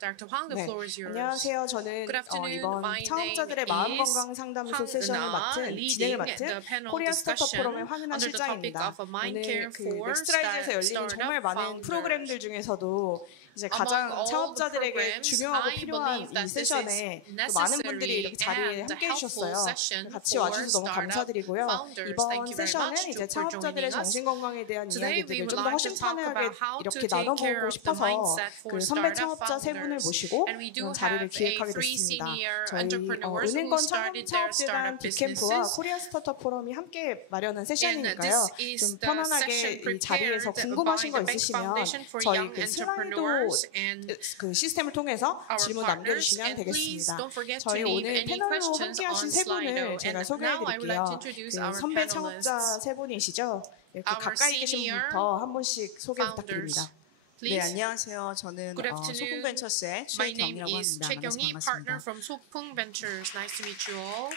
Dr. Hwang, the 네, floor is yours. 안녕하세요. 저는 Good afternoon. 이번 My 창업자들의 name 마음 is 건강 상담소 Hwang 세션을 Eun-ah, 진행을 leading the 맡은 panel 코리아 스타트업 discussion 포럼의 황은하 under the topic 실장입니다. of a mind care 오늘 그 for 넥스트라이즈에서 열리는 startup 정말 많은 founders. 프로그램들 중에서도 이제 Among 가장 all the 창업자들에게 programs, 중요하고 I 필요한 believe 이 that this 세션에 is 또 많은 분들이 necessary 이렇게 자리에 and 함께 helpful 해주셨어요. session 같이 for 와주셔서 너무 startup 감사드리고요. founders. 이번 Thank you very 세션은 much 이제 for 창업자들의 joining us. 정신건강에 대한 Today we 이야기들을 would 좀 더 like to talk 허심탄회하게 about how to 이렇게 take care 나눠보고 of the 싶어서 mindset for 그 선배 startup 창업자 세 분을 founders. 모시고 And we do 이런 자리를 have 기획하게 a three 됐습니다. senior 저희 entrepreneurs who 은행권 started their 창업재단 startup 빅캠프와 businesses. 코리아 스타트업 포럼이 함께 마련한 And 세션이니까요. this is 좀 the 편안하게 session 이 자리에서 prepared 궁금하신 by 거 the Bank 있으시면 Foundation for 저희 Young 그 슬라이드 Entrepreneurs and 그 시스템을 통해서 our 질문 partners. 남겨주시면 And please 되겠습니다. don't forget to 저희 leave 오늘 any 패널로 questions 함께하신 on 세 분을 Slido. 제가 And now I would like to 소개해드릴게요. introduce 그 our 선배 창업자 panelists. 세 분이시죠. 이렇게 Our 가까이 계신 senior 분부터 한 분씩 소개 founders. 부탁드립니다. 네, Please. 안녕하세요. 저는 Good afternoon. 소풍벤처스의 My name 최경이라고 is 합니다. 최경희, 만나서 partner 반갑습니다. from Sokpung Ventures. Nice to meet you all.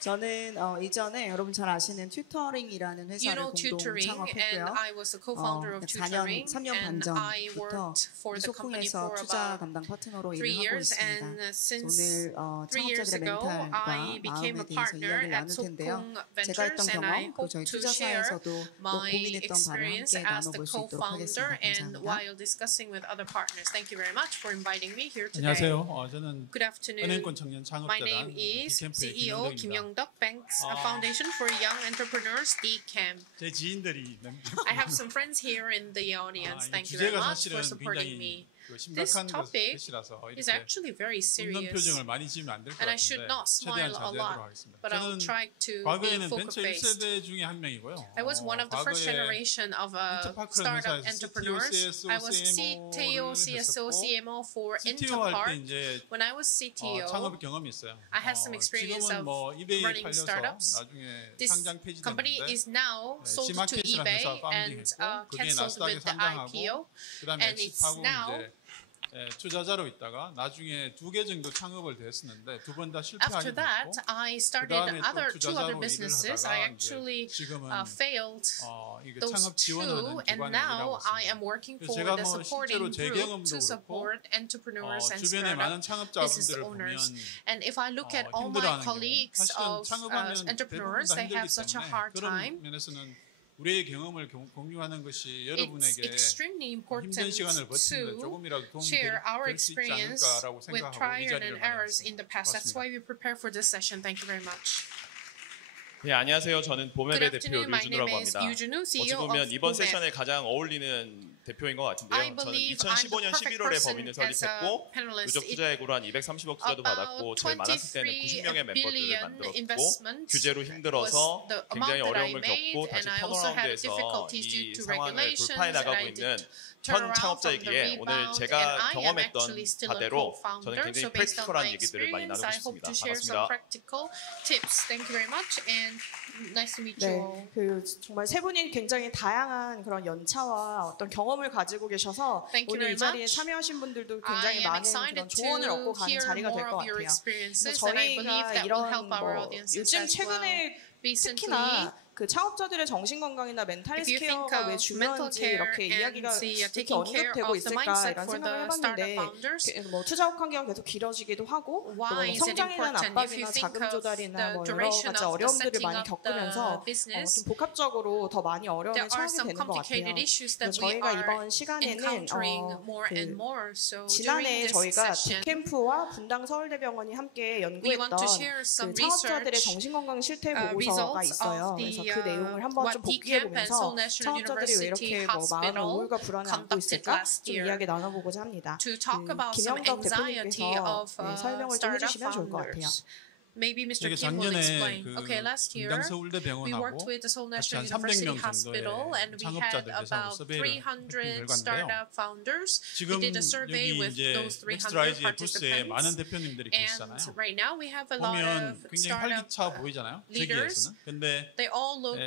저는 이전에 여러분 잘 아시는 튜터링이라는 You 회사를 know 공동 tutoring, and 창업했고요. I was a co-founder of 4년, tutoring, 3년 반 and I 전부터 worked for the company 소풍에서 for 투자 about 담당 파트너로 3 일을 하고 years, 있습니다. and since 오늘 3 years 창업자들의 ago, 멘탈과 I became 마음에 a 대해서 partner 이야기를 at 나눌 텐데요. Sokpung 제가 했던 Ventures, and I 경험, 또 hope 저희 to share 투자사에서도 또 my 고민했던 바를 experience 함께 as the 나눠볼 수 있도록 co-founder 하겠습니다. and 감사합니다. while discussing with other partners. Thank you very much for inviting me here today. 안녕하세요. 저는 Good afternoon. 은행권 청년 My name 창업자단 is 빅캠프의 CEO 김영덕입니다. 김영덕, Banks Foundation for Young Entrepreneurs, DCAM. 제 지인들이 있는 I have some friends here in the audience. 이 Thank you very 주제가 much for 사실은 supporting 굉장히 me. 그 This 심각한 topic 것이라서 is 이렇게 actually very 웃는 serious, 표정을 많이 지으면 안 될 것 and I 같은데 should not 최대한 smile a 자제하도록 lot, 하겠습니다. but I'll 저는 try to be 과거에는 벤처 focus-based. 1세대 중에 한 명이고요. I was one of the first 과거에 generation of 인터파크라는 startup 회사에서 entrepreneurs. CTO, I was CSO, CTO, CSO, CMO for CTO 할 때 Interpark. 이제 When I was CTO, 창업 경험이 있어요. I had some experience 지금은 of 뭐 이베이에 running 팔려서 startups. 나중에 This 상장 company 폐지됐는데 is now sold to 시마켓이라는 eBay 회사 and 파운딩했고 그게 cancelled 나스닥에 with the 상장하고 IPO. 그다음에 And it's 엑시트하고 now 이제 투자자로 있다가 나중에 2개 정도 창업을 됐었는데 두 번 다 After 실패하게 that, 됐고 I started 그다음에 또 two other 투자자로 일을 businesses. I 하다가 actually 이제 지금은 failed 이게 those 창업 two, 지원하는 and 기관에 now 일하고 I am 있습니다. working 그래서 for 제가 the 뭐 supporting 실제로 제 group 경험도 to 그렇고 support entrepreneurs and 주변의 많은 startup business 창업자분들을 owners. 보면 And if I look at all my 힘들어하는 게 colleagues 사실은 of 창업하면 entrepreneurs, 대부분 다 they have 힘들기 such a 때문에 hard 그런 time. 면에서는 우리의 경험을 공유하는 것이 It's 여러분에게 extremely important 힘든 시간을 버티는데 to 조금이라도 도움이 share our 될 수 있지 experience 않을까라고 with 생각하고 이 trial 자리를 and errors 마련했습니다. in the past. That's 고맙습니다. why we prepare for this session. Thank you very much. 네, 안녕하세요. 저는 Good 보맵의 대표 afternoon. My 류준우라고 name is 합니다. Yoo-Junoo, 어찌 CEO 보면 of 이번 Bomap. 세션에 가장 어울리는 대표인 것 I 같은데요. 저는 believe I'm the 2015년 perfect 11월에 person 법인을 as a 설립했고 panelist. 누적 투자액으로 한 230억 투자도 받았고 제일 많았을 때는 90명의 멤버들을 만들었고 investment 규제로 힘들어서 was the 굉장히 amount that I 어려움을 made, 겪고 다시 and I also had 턴어라운드해서 difficulties due 이 to 상황을 regulations, 돌파해 and 나가고 I 있는 did 현 turn around from the 창업자이기에 오늘 rebound, 제가 and I am 경험했던 actually still a 바대로 co-founder. 저는 굉장히 So based on 프랙티컬한 my 얘기들을 많이 experience, 나누고 I hope 싶습니다. to share some 반갑습니다. practical tips. Thank you very much, and nice to meet you 네, all. 그 정말 세 분이 굉장히 다양한 그런 연차와 어떤 경험을 가지고 계셔서 Thank you 오늘 이 very 자리에 much. 참여하신 분들도 I 굉장히 am 많은 excited 그런 조언을 얻고 to 가는 hear 자리가 될 more 것 of your 같아요. experiences, 그래서 and I believe 저희가 that will 이런 help our 뭐 audiences 요즘 as well. 최근에 Recently, 특히나 그 창업자들의 정신 건강이나 멘탈 if you think 케어가 왜 of mental 중요한지 care 이렇게 and 이야기가 the 이렇게 taking care 언급되고 of the 있을까 mindset 이런 for 생각을 the startup 해봤는데 founders, 뭐 투자업 환경이 계속 길어지기도 하고 또 why is it 성장에 대한 important? If you 압박이나 think 자금 of 조달이나 the 뭐 여러 duration 가지 of the 어려움들을 setting 많이 up the 겪으면서 business, 좀 복합적으로 더 많이 어려움에 there are 처하게 some 되는 것 같아요. complicated issues that 그래서 we 저희가 이번 are 시간에는 encountering more and 그 more. So 지난해 during this 저희가 session, 빅캠프와 분당 서울대병원이 함께 we want 연구했던 to share some 그 창업자들의 research 정신건강 실태 보고서가 results 있어요. of 그래서 the 그 내용을 한번 좀 what DCAP and 복기해보면서 Seoul National 창업자들이 왜 University 이렇게 뭐 마음에 Hospital 우울과 불안을 안고 conducted 있을까 last 좀 year 이야기 나눠보고자 합니다. to talk 그 about some 김영덕 anxiety 대표님께서 of 설명을 좀 startup 해주시면 좋을 것 같아요. founders. Maybe Mr. 이게 Kim will 작년에 explain. 그 Okay, last year 분당 we 서울대병원하고 worked with the Seoul 같이 National 한 300명 University 정도의 Hospital, and we had 창업자들 대상으로 about 서베이를 했던 300 결과인데요. startup founders. 지금 We did a survey 여기 with 이제 those 300 넥스트라이즈의 부스에 많은 participants. 대표님들이 And 계시잖아요. right now we have a lot 보면 of 굉장히 startup 활기차 보이잖아요. leaders. 세계에서는. 근데 They all look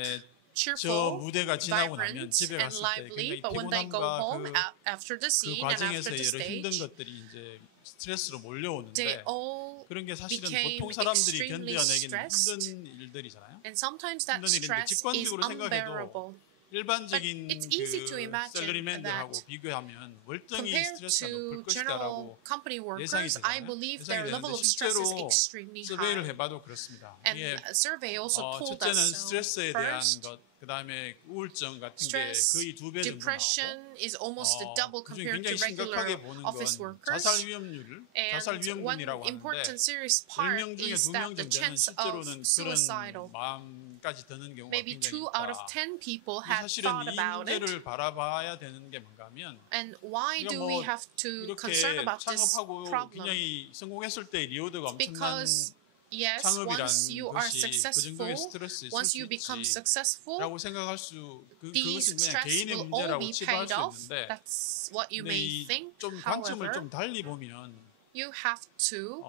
저 cheerful, 무대가 지나고 나면 vibrant, 집에 and 갔을 때 lively. 굉장히 But when they go 피곤함과 home after the 그 scene and 과정에서 after the 여러 힘든 stage, 것들이 이제 스트레스로 they 몰려오는데 all 그런 게 사실은 became 보통 사람들이 extremely 견뎌내기는 stressed. 힘든 일들이잖아요. And sometimes that 힘든 일인데 stress is 직관적으로 생각해도 unbearable. 일반적인 But it's easy to 그 imagine 셀러리맨들하고 that 비교하면 월등히 compared 스트레스가 높을 to general 것이다라고 company 예상이 workers, I 되잖아요. believe 예상이 their level 되는데 of stress is 실제로 extremely 서베이를 high. 해봐도 그렇습니다. And 이게 a survey also told 첫째는 us so. 스트레스에 대한 First, 것, 그다음에 우울증 같은 게 stress, 거의 2배 정도 depression 나오고 is almost double 그중에 compared to 굉장히 regular 심각하게 보는 건 office workers. 자살 위험률, 자살 And one 위험군이라고 하는데 important serious part 10명 중에 is 2명 that the 정도는 chance of 실제로는 suicidal, 그런 마음까지 드는 경우가 maybe 굉장히 2 out of 있다. 10 people had 사실은 thought 이 about it. 문제를 바라봐야 되는 게 뭔가 하면 And why 우리가 do we 뭐 have to 이렇게 concern about this 창업하고 problem? 굉장히 성공했을 때 리워드가 엄청난 Because yes, 창업이란 once you are 것이 그 successful, 정도의 스트레스 있을 once 수 you become 있지 successful, 라고 생각할 수 these 그것은 그냥 stress 개인의 will all 문제라고 be 치부할 paid 수 off. 있는데 That's what you 근데 may think. 좀 관점을 However, 좀 달리 보면 you have to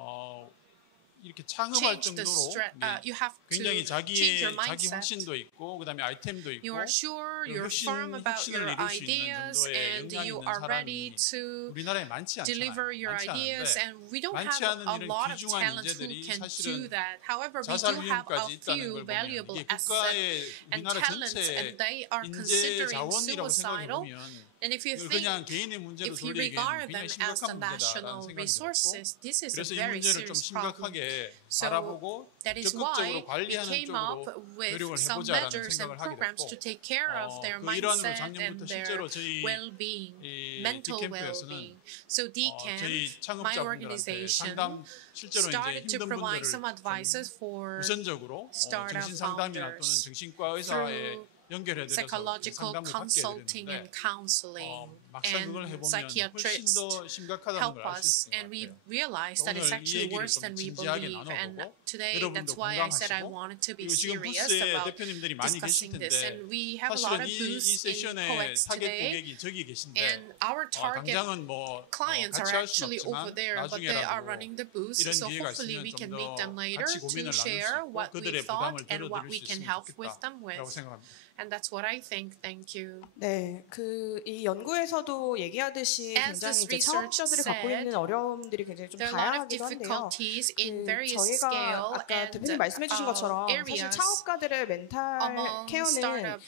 이렇게 창업할 change the 정도로 stress. You have 굉장히 to change your 자기 mindset. 확신도 있고 그다음에 아이템도 있고 You are sure, 그리고 you're firm about 혁신을 your 이룰 수 있는 ideas, 정도의 and 역량이 you 있는 are ready 사람이 to 우리나라에 많지 deliver 않잖아요. your 많지 ideas, 않은데 and we don't 많지 have 않은 a 이런 lot of 귀중한 talent who 인재들이 can do 사실은 that. However, we 자살 do have a 위험까지 있다는 few 걸 보면 valuable 이게 assets 국가의 and 우리나라 talents, 전체 and they are 인재 considering 자원이라고 생각해 suicidal. 보면 And if you 이걸 think, 그냥 개인의 문제로 if you 돌리기에는 regard them 굉장히 as the 심각한 문제다라는 national 생각이 들었고 resources, this is a 그래서 이 very 문제를 좀 serious problem. 심각하게 So 바라보고 that is 적극적으로 why we 관리하는 came up 쪽으로 with 노력을 some 해보자라는 measures and 생각을 하게 programs 됐고 to take care of their 그 일환으로 mindset 작년부터 and their 실제로 저희 well-being, 이 mental Dcamp에서는 well-being. So DCAMP, 저희 my 창업자분들한테 organization, 상담 실제로 이제 started to 힘든 provide 분들을 some advices for 우선적으로 startup 정신 상담이나 또는 founders 정신과 의사에 through 연결해드려서 psychological 상담을 받게 consulting 되는데 and counseling 막상 그걸 and 해보면 훨씬 psychiatrists 더 심각하다는 help 걸 알 us, 수 있는 것 and we 같아요. realized that it's 오늘 이 actually 얘기를 worse 좀 than we 진지하게 believe. And 나눠보고 today, 여러분도 that's why I said I 공감하시고 wanted to be 그리고 지금 serious 부스에 about 대표님들이 많이 계실 discussing this. 텐데 And we have a lot 사실은 of 이 booths in 세션의 COEX 타겟 today, 고객이 저기 계신데 and our target 당장은 뭐 clients are 같이 할 수는 actually over 없지만 there, but they are 나중에라도 running the booth. 이런 So 기회가 hopefully 있으면 we can 좀 meet them 더 later 같이 to 고민을 나눌 수 share 있고 what we 그들의 thought 부담을 and what 덜어드릴 we 수 can 있으면 help with them with. 좋겠다라고 생각합니다. And that's what I think. Thank you. 네, 그 이 연구에서도 얘기하듯이 As 굉장히 this 이제 research 창업자들이 갖고 said, 있는 어려움들이 굉장히 좀 There are a lot of 다양하기도 한데요. difficulties in 그 various 저희가 scale 아까 and 대표님 말씀해주신 것처럼 사실 areas 창업가들의 멘탈 among 케어는 startup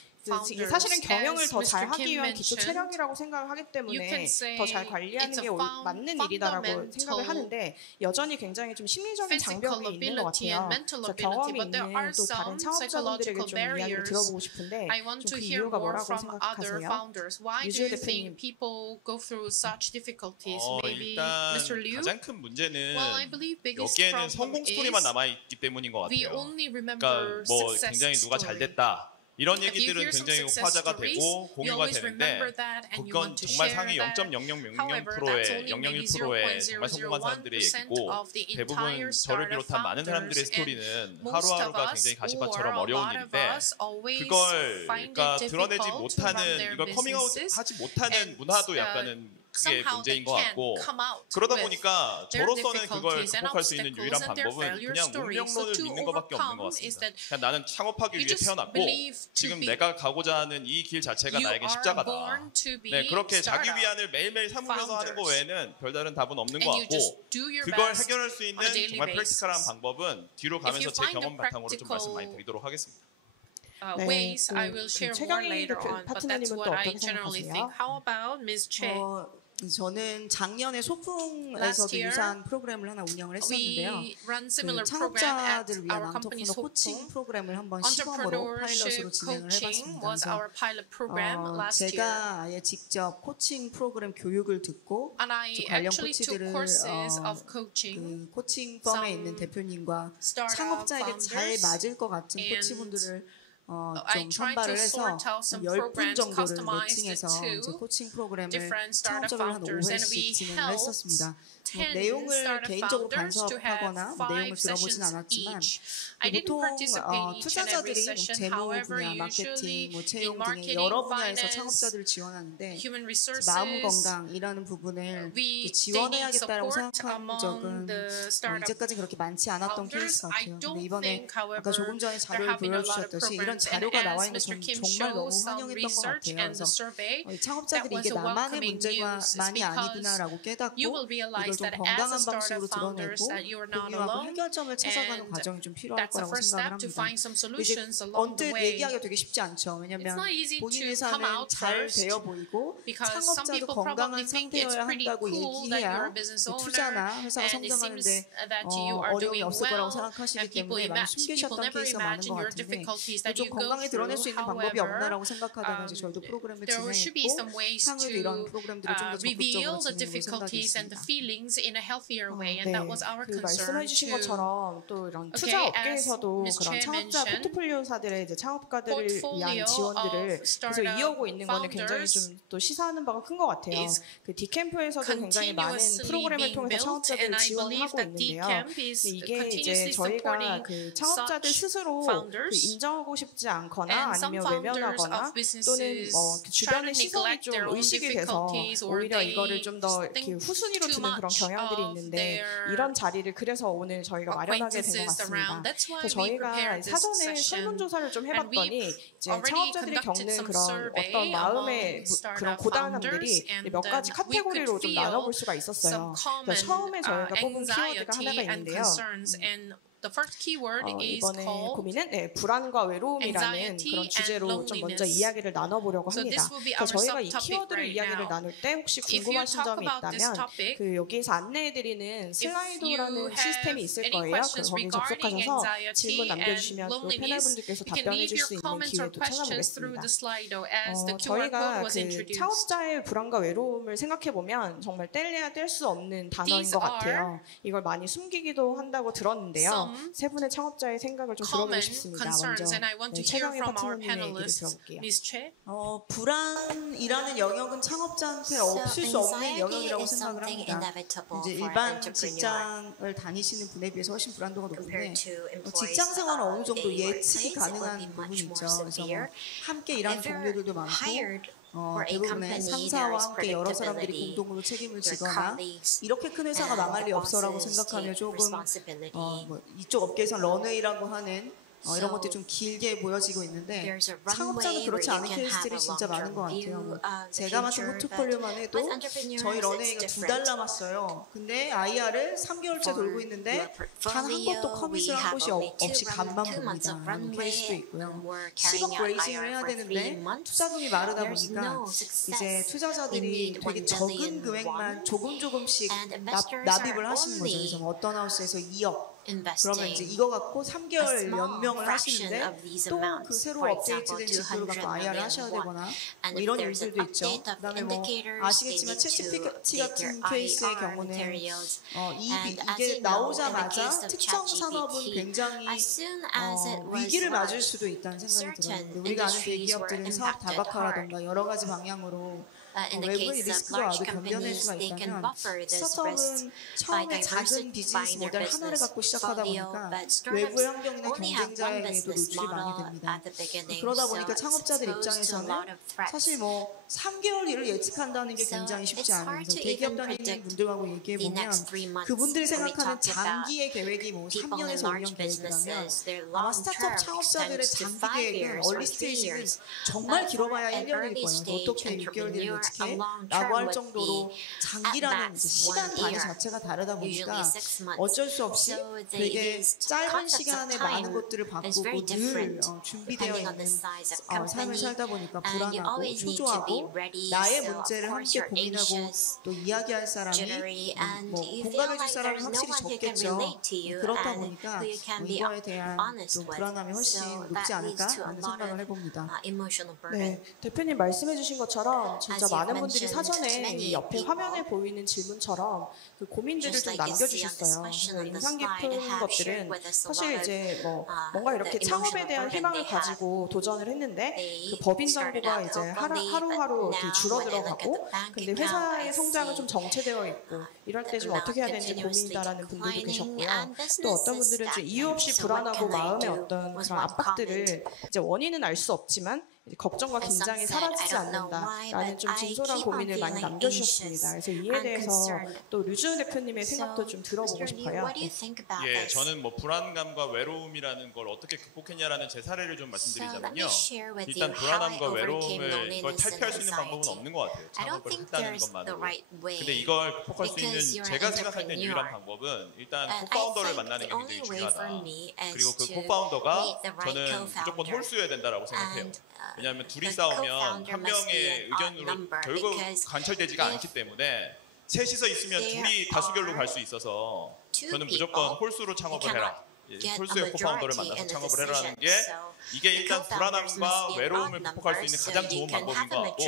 이게 사실은 founders. 경영을 As 더 잘 Mr. 하기 Kim 위한 기초 mentioned, 체력이라고 생각을 하기 you 때문에 can say 더 잘 관리하는 it's 게 a 맞는 일이다라고 fundamental 생각을 하는데 여전히 굉장히 좀 심리적인 physical 장벽이 있는 것 ability and 같아요. mental 그래서 ability, 경험이 but there 있는 are 또 다른 some 창업자분들에게 psychological 좀 이야기를 barriers. 들어보고 싶은데 I want 좀 to 그 hear 이유가 more 뭐라고 from other 생각하세요? founders. Why do 유주일 you 대표님. think people go through such difficulties? Maybe 일단 Mr. Liu? 가장 큰 문제는 Well, I believe biggest 여기에는 problem 성공 스토리만 is 남아 있기 때문인 것 we 같아요. only remember 그러니까 뭐 success 굉장히 누가 잘 story. 됐다 이런 If you 얘기들은 hear some 굉장히 success 화제가 stories, 되고 you 공유가 always remember 되는데 that and you 그건 want to 정말 share 상위 that. 0.0000%의 0.01%의 정말 성공한 사람들의 얘기고 of the 대부분 entire 저를 startup 비롯한 많은 사람들의 founders, and 스토리는 most of 하루하루가 us 굉장히 or 가시밭처럼 a 어려운 lot of 일인데 us always 그걸 find 그러니까 it 드러내지 difficult to run 못하는 their 이걸 커밍아웃 businesses, 하지 못하는 and, 문화도 약간은 그게 somehow they 문제인 것 can't 같고 come out 그러다 with 보니까 their 저로서는 그걸 difficulties and 극복할 수 있는 유일한 obstacles and their 방법은 failure 그냥 stories. So 운명론을 to 믿는 것밖에 없는 것 overcome is 같습니다. that 그냥 나는 창업하기 you 위해 just 태어났고 believe to 지금 be. 내가 가고자 하는 이 길 자체가 You 나에게 are 십자가다. born to be 네, 그렇게 자기 startup. 위안을 매일매일 삼으면서 하는 거 founders. 외에는 별다른 답은 없는 And 것 you just 같고 do your 그걸 best 해결할 수 있는 on a daily 정말 basis. 프랙티컬한 방법은 뒤로 If 가면서 you 제 find 경험 a 바탕으로 좀 말씀 많이 practical 드리도록 하겠습니다. 네, ways 그- I will 그 share more 최경희 later on, but that's 파트너님은 또 what I 어떻게 generally 생각하세요? think. How about Ms. Che? 저는 작년에 Last 소풍에서도 year, 유사한 프로그램을 하나 운영을 했었는데요. We run 그 similar program at 창업자들을 위한 our company's 안터프너 코칭 소풍. 프로그램을 한번 시범으로 파일럿으로 Entrepreneurship 진행을 coaching 해봤습니다. was our pilot program last year. 제가 아예 직접 코칭 프로그램 교육을 듣고 And I 그 관련 actually took 코치들을 courses of coaching. 그 코칭 펌에 some 있는 대표님과 startup 창업자에게 잘 founders, 맞을 것 같은 and 코치분들을 I 좀 tried 선발을 to 해서 sort out some 10분 programs 정도를 customized 매칭해서 to 이제 코칭 프로그램을 different startup 창업자별로 한 founders, and 5회씩 we 진행을 helped 했었습니다. 10 내용을 startup 개인적으로 founders to have 간섭하거나 내용을 5 들어보진 sessions 않았지만 each. I didn't 보통 participate in each and every 투자자들이 session. 재무 However, 분야, usually 마케팅, 채용 in 등의 marketing, 여러 분야에서 finance, 창업자들을 지원하는데 human 마음 resources, 건강이라는 부분을 they need 지원해야겠다라고 support 생각한 among 적은 the startup 이제까지 그렇게 많지 않았던 founders. 케이스 I 같아요. don't 근데 이번에 think, however, 아까 조금 전에 there 자료를 have been a lot of 보여주셨듯이 이런 이런 And 자료가 나와 as 있는 거 Mr. Kim 정말 너무 shows some 환영했던 것 research 같아요. and the 그래서 survey, 이 창업자들이 that 이게 was a 나만의 welcoming 문제만이 news 아니구나라고 깨닫고 you will 이걸 realize 좀 that as 건강한 a 방식으로 startup founders 드러내고 that you are not 공유하고 alone. 해결점을 찾아가는 And 과정이 좀 필요할 That's the 거라고 first 생각을 step to 합니다. find some 이제 solutions along the 언뜻 way. 얘기하기가 되게 쉽지 않죠. It's 왜냐하면 not easy 본인 to come 회사는 out 잘 first 되어 보이고 because some 창업자도 people 건강한 probably think it's 상태여야 pretty 한다고 cool that you're 얘기해야 a business 그 owner 투자나 회사가 and it seems 성장하는데 that you are 어려움이 doing 없을 거라고 well 생각하시기 and people 때문에 많이 숨기셨던 never 케이스가 많은 imagine 것 your 같은데 difficulties that 좀 you go 건강히 드러낼 수 through. 있는 방법이 However, 없나라고 생각하다가 이제 저희도 프로그램을 there should be some 진행했고 ways 향후에도 이런 to 프로그램들을 좀 더 reveal 적극적으로 the 진행해볼 생각이 difficulties and the 있습니다. feelings in a healthier way, and 네, that was our 그 concern 말씀해주신 to 것처럼 또 이런 Okay, 투자 as 업계에서도 Ms. 그런 Chair 창업자 mentioned, 포트폴리오사들의 이제 창업가들을 위한 portfolio 지원들을 of 계속 startup 이어오고 있는 거는 굉장히 founders 좀 또 시사하는 바가 큰 것 같아요. is 그 디캠프에서도 굉장히 많은 continuously 프로그램을 being 통해서 built, 창업자들을 and I believe 지원하고 that 있는데요. DCamp is 근데 이게 이제 continuously 저희가 supporting 그 창업자들 such 스스로 그 founders, 인정하고 싶지 않거나 and some 아니면 founders 외면하거나 of 또는 businesses 그 try 주변의 to 시선이 neglect 좀 their own 의식이 돼서 difficulties, or 오히려 they 이거를 좀 더 이렇게 think 후순위로 too 두는 그런 much 경향들이 of 있는데 their 이런 자리를 그래서 오늘 저희가 마련하게 된 것 acquaintances 같습니다. around. That's why 그래서 we 저희가 prepared this 사전에 session. 설문조사를 좀 And we 해봤더니 이제 already 창업자들이 conducted 겪는 some 그런 survey 어떤 마음의 among 그런 startup 고단함들이 founders, and 몇 가지 we 카테고리로 could 좀 feel 나눠볼 수가 있었어요. some common 그래서 처음에 저희가 뽑은 키워드가 anxiety 하나가 and 있는데요. concerns, and the first keyword is 이번에 called 고민은 불안과 외로움이라는 anxiety 그런 주제로 and 좀 먼저 loneliness. 이야기를 나눠보려고 So 합니다. this will be 그래서 our 저희가 이 subtopic 키워드를 right 이야기를 now. 나눌 때 혹시 If you 궁금하신 talk 점이 about this 있다면 topic, 그 여기에서 안내해드리는 슬라이도라는 you 시스템이 have 있을 any 거예요. questions 거기 regarding 접속하셔서 anxiety 질문 남겨주시면 and 또 loneliness, 패널분들께서 you can 답변해 leave 줄 your 수 있는 comments or 기회도 questions through 찾아보겠습니다. the Slido as the QR code 저희가 was 그 introduced. 창업자의 불안과 외로움을 생각해보면 정말 뗄래야 뗄 수 없는 단어인 These 것 같아요. 이걸 많이 숨기기도 한다고 들었는데요. some 세 분의 창업자의 생각을 좀 들어보고 common 싶습니다. concerns, 먼저 and I want to hear 최강희 from our 파트너님의 얘기를 panelists. 들어볼게요. Ms. Che? 불안이라는 영역은 창업자한테 없을 수 없는 영역이라고 생각을 합니다. 이제 일반 직장을 다니시는 분에 비해서 훨씬 불안도가 높은데 직장 생활은 어느 정도 예측이 가능한 부분이 있죠. 그래서 뭐 함께 일하는 동료들도 많고 대부분의 상사와 함께 여러 사람들이 공동으로 책임을 지거나 이렇게 큰 회사가 망할 리 없어라고 생각하면 조금 뭐 이쪽 업계에서 런웨이라고 하는 이런 것들이 좀 길게 보여지고 있는데 창업자는 그렇지 않은 케이스들이 진짜 많은 것 같아요. 뭐 제가 맡은 포트폴리오만 해도 저희 런웨이가 2달 남았어요. 근데 IR을 3개월째 돌고 있는데 단 한 번도 커밋을 한 곳이 없이 간만 봅니다. 라는 케이스도 있고요. 10억 레이징을 해야 되는데 투자금이 마르다 보니까 이제 투자자들이 되게 적은 금액만 조금씩 납입을 하시는 거죠. 그래서 뭐 어떤 하우스에서 2억 그러면 이제 이거 갖고 3개월 연명을 하시는데 또 그 새로 업데이트된 지표를 갖고 IR을 하셔야 되거나 뭐 이런 일들도 있죠. 그다음에 뭐 아시겠지만 챗GPT 같은 케이스의 경우는 이게 나오자마자 특정 산업은 굉장히 위기를 맞을 수도 있다는 생각이 들어요. 우리가 아는 대기업들은 사업 다각화라든가 여러 가지 방향으로 외부의 리스크도 아주 견뎌낼 수가 있다면 스타트업은 처음에 작은 비즈니스 모델 하나를 갖고 시작하다 보니까 외부의 환경이나 경쟁자에게도 노출이 많이 됩니다. 그러다 보니까 창업자들 입장에서는 사실 뭐 3개월 일을 예측한다는 게 굉장히 쉽지 않아요. 대기업 다니는 분들하고 얘기해보면 그분들이 생각하는 장기의 계획이 뭐 3년에서 5년 계획이라면 아마 스타트업 창업자들의 장기 계획은 얼리 스테이지는 정말 길어봐야 1년일 거예요. 어떻게 6개월 뒤에 예측해? 라고 할 정도로 장기라는 시간 단위 자체가 다르다 보니까 어쩔 수 없이 되게 짧은 시간에 많은 것들을 바꾸고 늘 준비되어 있는 삶을 살다 보니까 불안하고 초조하고 나의 문제를 함께 고민하고 또 이야기할 사람이 뭐 공감해줄 사람은 확실히 적겠죠. 그렇다 보니까 이거에 대한 좀 불안함이 훨씬 높지 않을까 하는 생각을 해봅니다. 네, 대표님 말씀해주신 것처럼 진짜 많은 분들이 사전에 이 옆에 화면에 보이는 질문처럼 그 고민들을 좀 남겨주셨어요. 인상 깊은 것들은 사실 이제 뭐 뭔가 이렇게 창업에 대한 희망을 가지고 도전을 했는데 그 법인 잔고가 이제 하루하루 줄어들어가고 근데 회사의 성장은 좀 정체되어 있고 이럴 때 좀 어떻게 해야 되는지 고민이다라는 분들도 계셨고요. 또 어떤 분들은 이제 이유 없이 불안하고 마음의 어떤 그런 압박들을 이제 원인은 알 수 없지만 걱정과 긴장이 사라지지 않는다라는 좀 진솔한 고민을 많이 남겨주셨습니다. 그래서 이에 대해서 또 류지훈 대표님의 생각도 좀 들어보고 싶어요. 예, 저는 뭐 불안감과 외로움이라는 걸 어떻게 극복했냐라는 제 사례를 좀 말씀드리자면요. 일단 불안함과 외로움을 이걸 탈피할 수 있는 방법은 없는 것 같아요. 창업을 했다는 것만으로. 근데 이걸 극복할 수 있는 제가 생각할 때 유일한 방법은 일단 코파운더를 만나는 게 굉장히 중요하다. 그리고 그 코파운더가 저는 무조건 홀수여야 된다라고 생각해요. 왜냐하면 둘이 싸우면 한 명의 의견으로 결국 관철되지가 않기 때문에 셋이서 있으면 둘이 다수결로 갈 수 있어서 저는 무조건 홀수로 창업을 해라. 홀수의 코파운더를 만나서 창업을 해라는 게 이게 일단 불안함과 외로움을 극복할 수 있는 가장 좋은 방법인 것 같고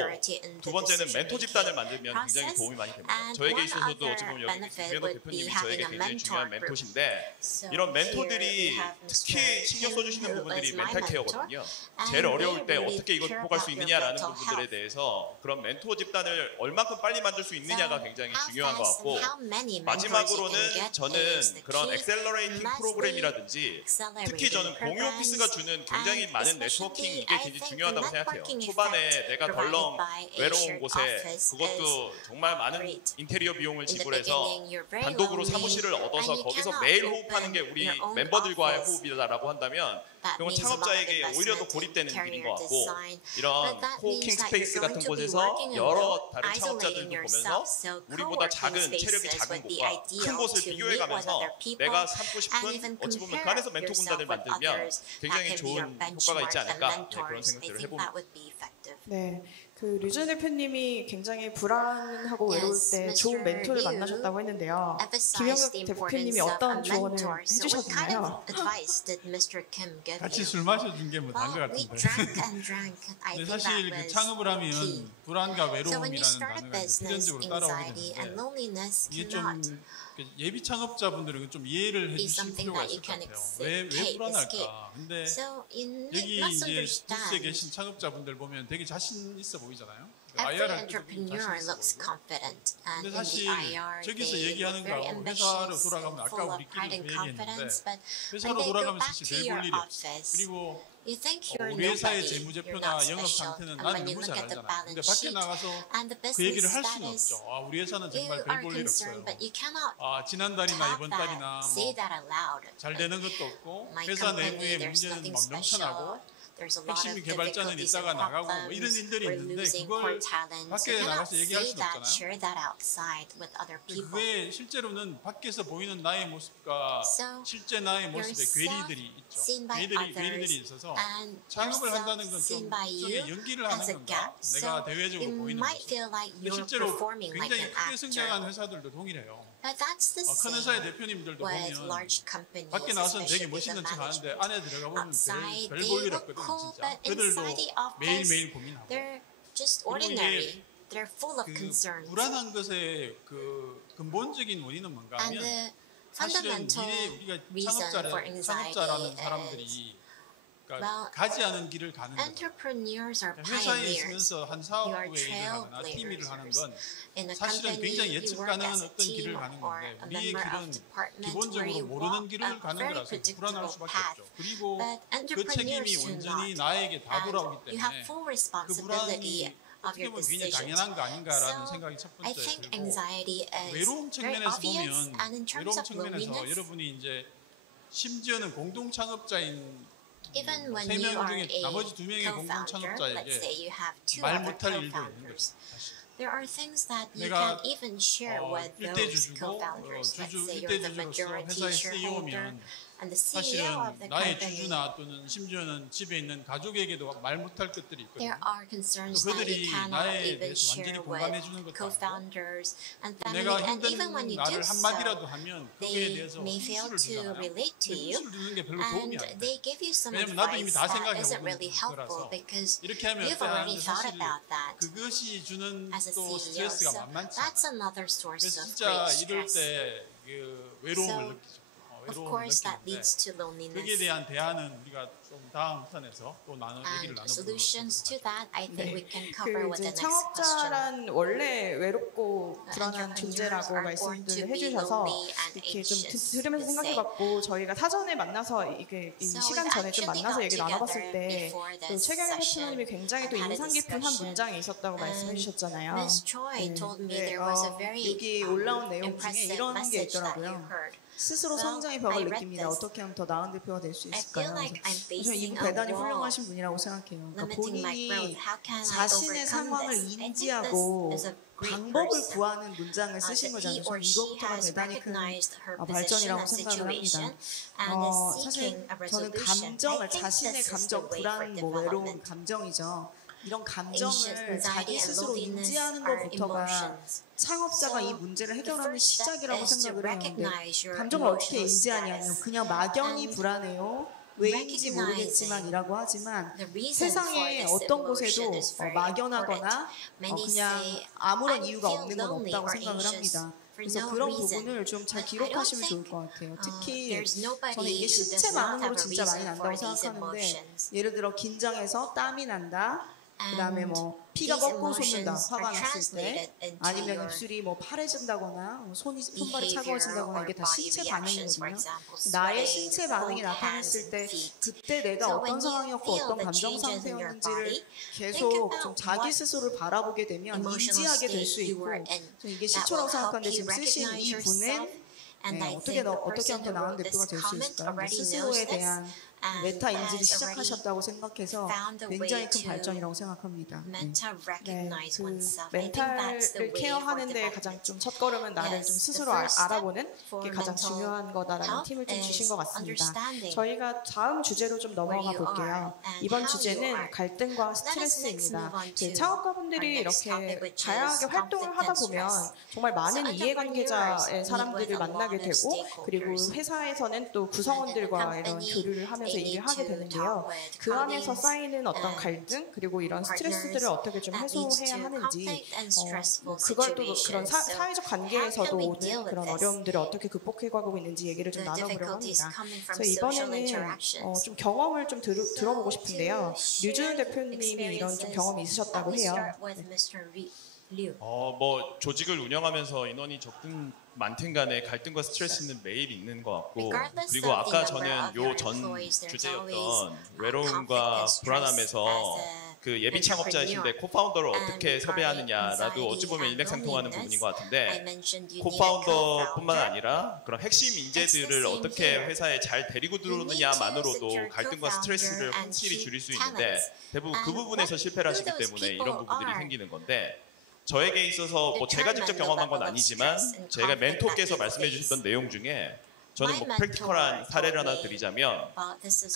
두 번째는 멘토 집단을 만들면 굉장히 도움이 많이 됩니다. 저에게 있어서도 어찌 보면 여기 김현호 대표님이 저에게 굉장히 중요한 멘토신데 이런 멘토들이 특히 신경 써주시는 부분들이 멘탈 케어거든요. 제일 어려울 때 어떻게 이걸 극복할 수 있느냐라는 부분들에 대해서 그런 멘토 집단을 얼마큼 빨리 만들 수 있느냐가 굉장히 중요한 것 같고 마지막으로는 저는 그런 엑셀러레이팅 프로그램이라든지 특히 저는 공유 오피스가 주는 굉장히 많은 네트워킹 이게 굉장히 중요하다고 생각해요. 초반에 내가 덜렁 외로운 곳에 그것도 정말 많은 인테리어 비용을 지불해서 단독으로 사무실을 얻어서 거기서 매일 호흡하는 게 우리 멤버들과의 호흡이다라고 한다면 그건 창업자에게 오히려 더 고립되는 길인 것 같고 이런 코워킹 스페이스 같은 곳에서 여러 다른 창업자들도 보면서 우리보다 작은 체력이 작은 곳과 큰 곳을 비교해가면서 내가 삼고 싶은 어찌 보면 그 안에서 멘토 군단을 만들면 굉장히 좋은 효과가 있지 않을까 그런 생각들을 해봅니다. 네, 그 류지훈 대표님이 굉장히 불안하고 외로울 때 좋은 멘토를 만나셨다고 했는데요. 김영혁 대표님이 어떤 조언을 해주셨나요? 같이 술 마셔준 게 뭐 다른 것 같은데. 근데 사실 그 창업을 하면 불안과 외로움이라는 단어가 필연적으로 따라오게 되는데 이게 좀 예비 창업자분들은 좀 이해를 해주실 필요가 있을 것 같아요. 왜 불안할까? 근데 여기 이제 뉴스에 계신 창업자분들 보면 되게 자신 있어 보이잖아요. IR 할 때도 자신 있어 보이고. 근데 사실 저기서 얘기하는 거하고 회사로 돌아가면 아까 우리끼리 그 얘기했는데 회사로 돌아가면 사실 별 볼 일이 없어. 그리고 우리 회사의 재무제표나 영업 상태는 난 너무 잘 알잖아. 근데 밖에 나가서 그 얘기를 할 수는 없죠. 아, 우리 회사는 정말 별 볼 일 없어요. 아, 지난달이나 이번 달이나 뭐 잘 되는 것도 없고 회사 내부의 문제는 막 넘쳐나고 핵심 개발자는 있다가 나가고 뭐 이런 일들이 있는데 그걸 밖에 나가서 얘기할 수는 없잖아요. 그게 실제로는 밖에서 보이는 나의 모습과 실제 나의 모습에 괴리들이 있죠. 괴리들이 있어서 창업을 한다는 건 좀 일종의 연기를 하는 건가? 내가 대외적으로 보이는 모습. 근데 실제로 굉장히 크게 성장한 회사들도 동일해요. 큰 회사의 대표님들도 보면 밖에 나와서는 되게 멋있는 척 하는데 안에 들어가 보면 별 볼 일 없거든요. 진짜 그들도 매일매일 고민하고 그리고 이게 불안한 것의 그 근본적인 원인은 뭔가 하면 사실은 우리가 창업자라는 사람들이 그러니까 가지 않은 길을 가는 거죠. 회사에 있으면서 한 사업부에 일을 하거나 팀 일을 하는 건 사실은 굉장히 예측 가능한 어떤 길을 가는 건데 우리의 길은 기본적으로 모르는 길을 가는 거라서 불안할 수밖에 없죠. 그리고 그 책임이 온전히 나에게 다 돌아오기 때문에 그 불안이 어떻게 보면 굉장히 당연한 거 아닌가라는 생각이 첫 번째 들고 외로움 측면에서 보면 외로움 측면에서 여러분이 이제 심지어는 공동 창업자인 3명 중에 나머지 2명의 공동 창업자에게 말 못할 일도 있는 거죠. 사실. 내가 1대 주주고 주주로서 회사의 CEO면 사실은 나의 주주나 또는 심지어는 집에 있는 가족에게도 말 못할 것들이 있거든요. 그들이 나에 대해서 완전히 공감해 주는 것도 아니고 내가 힘든 말을 한마디라도 하면 그거에 대해서 훈수를 두잖아요. 훈수를 두는 게 별로 도움이 안 돼요. 왜냐면 나도 이미 다 생각해보는 거라서 이렇게 하면 어때 하는데 사실 그것이 주는 또 스트레스가 만만치 않아요. 그래서 진짜 이럴 때 그 외로움을 느끼죠. 외로움을 느끼는데 거기에 대한 대안은 우리가 좀 다음 편에서 또 얘기를 And 나눠보도록 solutions to 하겠습니다. that, I think we can cover 그 with the 이제 next question. 창업자란 원래 외롭고 불안한 존재라고 말씀들을 해주셔서 이렇게 좀 들으면서 생각해봤고 저희가 사전에 만나서 이게 이 시간 전에 좀 만나서 얘기 나눠봤을 때 또 최경영 대표님이 굉장히 또 인상 깊은 한 문장이 있었다고 말씀해주셨잖아요. Ms. Choi told me 네, there was a very 여기 올라온 내용 중에 impressive 이런 게 message that you 있더라고요. heard. 스스로 Well, 성장의 I 벽을 read 느낍니다. this. 어떻게 하면 더 나은 대표가 될 수 I feel 있을까요? like I'm 저는 facing 이분 a 대단히 wall, 훌륭하신 분이라고 생각해요. 그러니까 limiting my 본인이 growth. How can I 자신의 overcome 상황을 this? I think 인지하고 this is a great 방법을 person. 구하는 문장을 쓰신 That he 거잖아요. or 저는 she 이것부터가 has 대단히 큰 recognized her position 발전이라고 and 생각을 situation 합니다. and is 사실 seeking a 저는 resolution. 감정을 I think 자신의 this is 감정, the way for 불안, 외로움, development. 감정이죠. 이런 Anxious, 감정을 anxiety, 자기 and 스스로 loneliness 인지하는 are 것부터가 emotions. 창업자가 이 So, 문제를 The 해결하는 first step 시작이라고 is to 생각을 해요. 근데 recognize your 감정을 어떻게 emotional 인지하냐면 status. 그냥 막연히 And 불안해요. 왜인지 모르겠지만이라고 하지만 The reason for 세상에 this 어떤 emotion 곳에도 is very 막연하거나 important. Many 그냥 say, 아무런 I 이유가 feel 없는 건 lonely 없다고 or 생각을 anxious 합니다. for 그래서 no 그런 reason. 부분을 좀 잘 But I don't 기록하시면 좋을 think, 것 같아요. 특히 there's nobody 저는 이게 who does 신체 not 반응으로 have a 진짜 많이 reason 난다고 for these 생각하는데 emotions. 예를 들어 긴장해서 땀이 난다. 그다음에 And 뭐 피가 these 거꾸로 솟는다. emotions 화가 are 났을 때 translated into 아니면 your 입술이 뭐 파래진다거나 뭐 손발이 behavior 차가워진다거나 or 이게 다 body 신체 reactions, for 반응이거든요. example, 나의 sweating, 신체 cold 반응이 hands 나타났을 and 때 feet. 그때 내가 So 어떤 when you 상황이었고 feel 어떤 the 감정 changes in your 상태였는지를 body, 계속 think 좀 about 자기 what 스스로를 바라보게 되면 emotional 인지하게 될 state 수 you 있고 were in. 저는 이게 That 시초라고 will help 생각하는데 you 지금 쓰신 recognize 이 분은 yourself. And I 어떻게 think the 어떻게 person 하면 더 who 나은 wrote 대표가 this 될 수 comment 있을까요? already knows 스스로에 this 대한 and 메타 인지를 has already 시작하셨다고 생각해서 found a way 굉장히 큰 to 발전이라고 생각합니다. 네. mental 네, recognize 그 oneself. I think that's the 멘탈을 way for 케어하는데 development. 가장 좀 첫걸음은 나를 Yes, 좀 the 스스로 first step 알아보는 for 게 가장 mental 중요한 거다라는 health 팁을 좀 주신 것 is 같습니다. understanding 저희가 다음 주제로 좀 넘어가 where you 볼게요. are and 이번 how you 주제는 are. 갈등과 Let us next 스트레스입니다. move on 그 to 창업가분들이 our next topic, 이렇게 which is 다양하게 활동을 conflict 하다 and 보면 stress. 정말 So 많은 entrepreneurs 이해관계자의 meet 사람들을 with a 만나게 lot of 되고 그리고 stakeholders. 회사에서는 또 구성원들과 이런 company, 교류를 하면서 they 일을 need 하게 to 되는데요. talk with 그 안에서 colleagues 쌓이는 어떤 and 갈등 그리고 이런 스트레스들을 partners 어떻게 좀 that leads 해소해야 to 하는지 conflict and stressful 그걸 또 그런 situations. So 사회적 how 관계에서도 can we 오는 deal with 그런 this? 어려움들을 어떻게 극복해가고 있는지 얘기를 좀 The 나눠보려고 difficulties 합니다. coming from 그래서 social 이번에는 interactions. 좀 경험을 좀 들어보고 So 싶은데요. to 류준 share 대표님이 이런 좀 experiences, 경험이 let 있으셨다고 me 해요. start with Mr. Liu. 뭐 조직을 운영하면서 인원이 적든 많든 간에 갈등과 스트레스는 매일 있는 것 같고 Regardless 그리고 of the 아까 number 저는 of your 요 전 employees, there's 주제였던 always 외로움과 conflict and stress 불안함에서 as a 그 예비 창업자이신데 entrepreneur. 코파운더를 And 어떻게 regarding 섭외하느냐라도 어찌 보면 anxiety 일맥상통하는 and 부분인 것 I 같은데 mentioned you need a 코파운더뿐만 co-founder. 아니라 그런 핵심 인재들을 same 어떻게 here. 회사에 잘 데리고 들어오느냐만으로도 갈등과 스트레스를 확실히 줄일 수 있는데 대부분 그 부분에서 실패를 하시기 때문에 이런 부분들이 생기는 건데 저에게 있어서 뭐 제가 직접 경험한 건 아니지만 제가 멘토께서 말씀해 주셨던 내용 중에 저는 뭐 프랙티컬한 사례를 하나 드리자면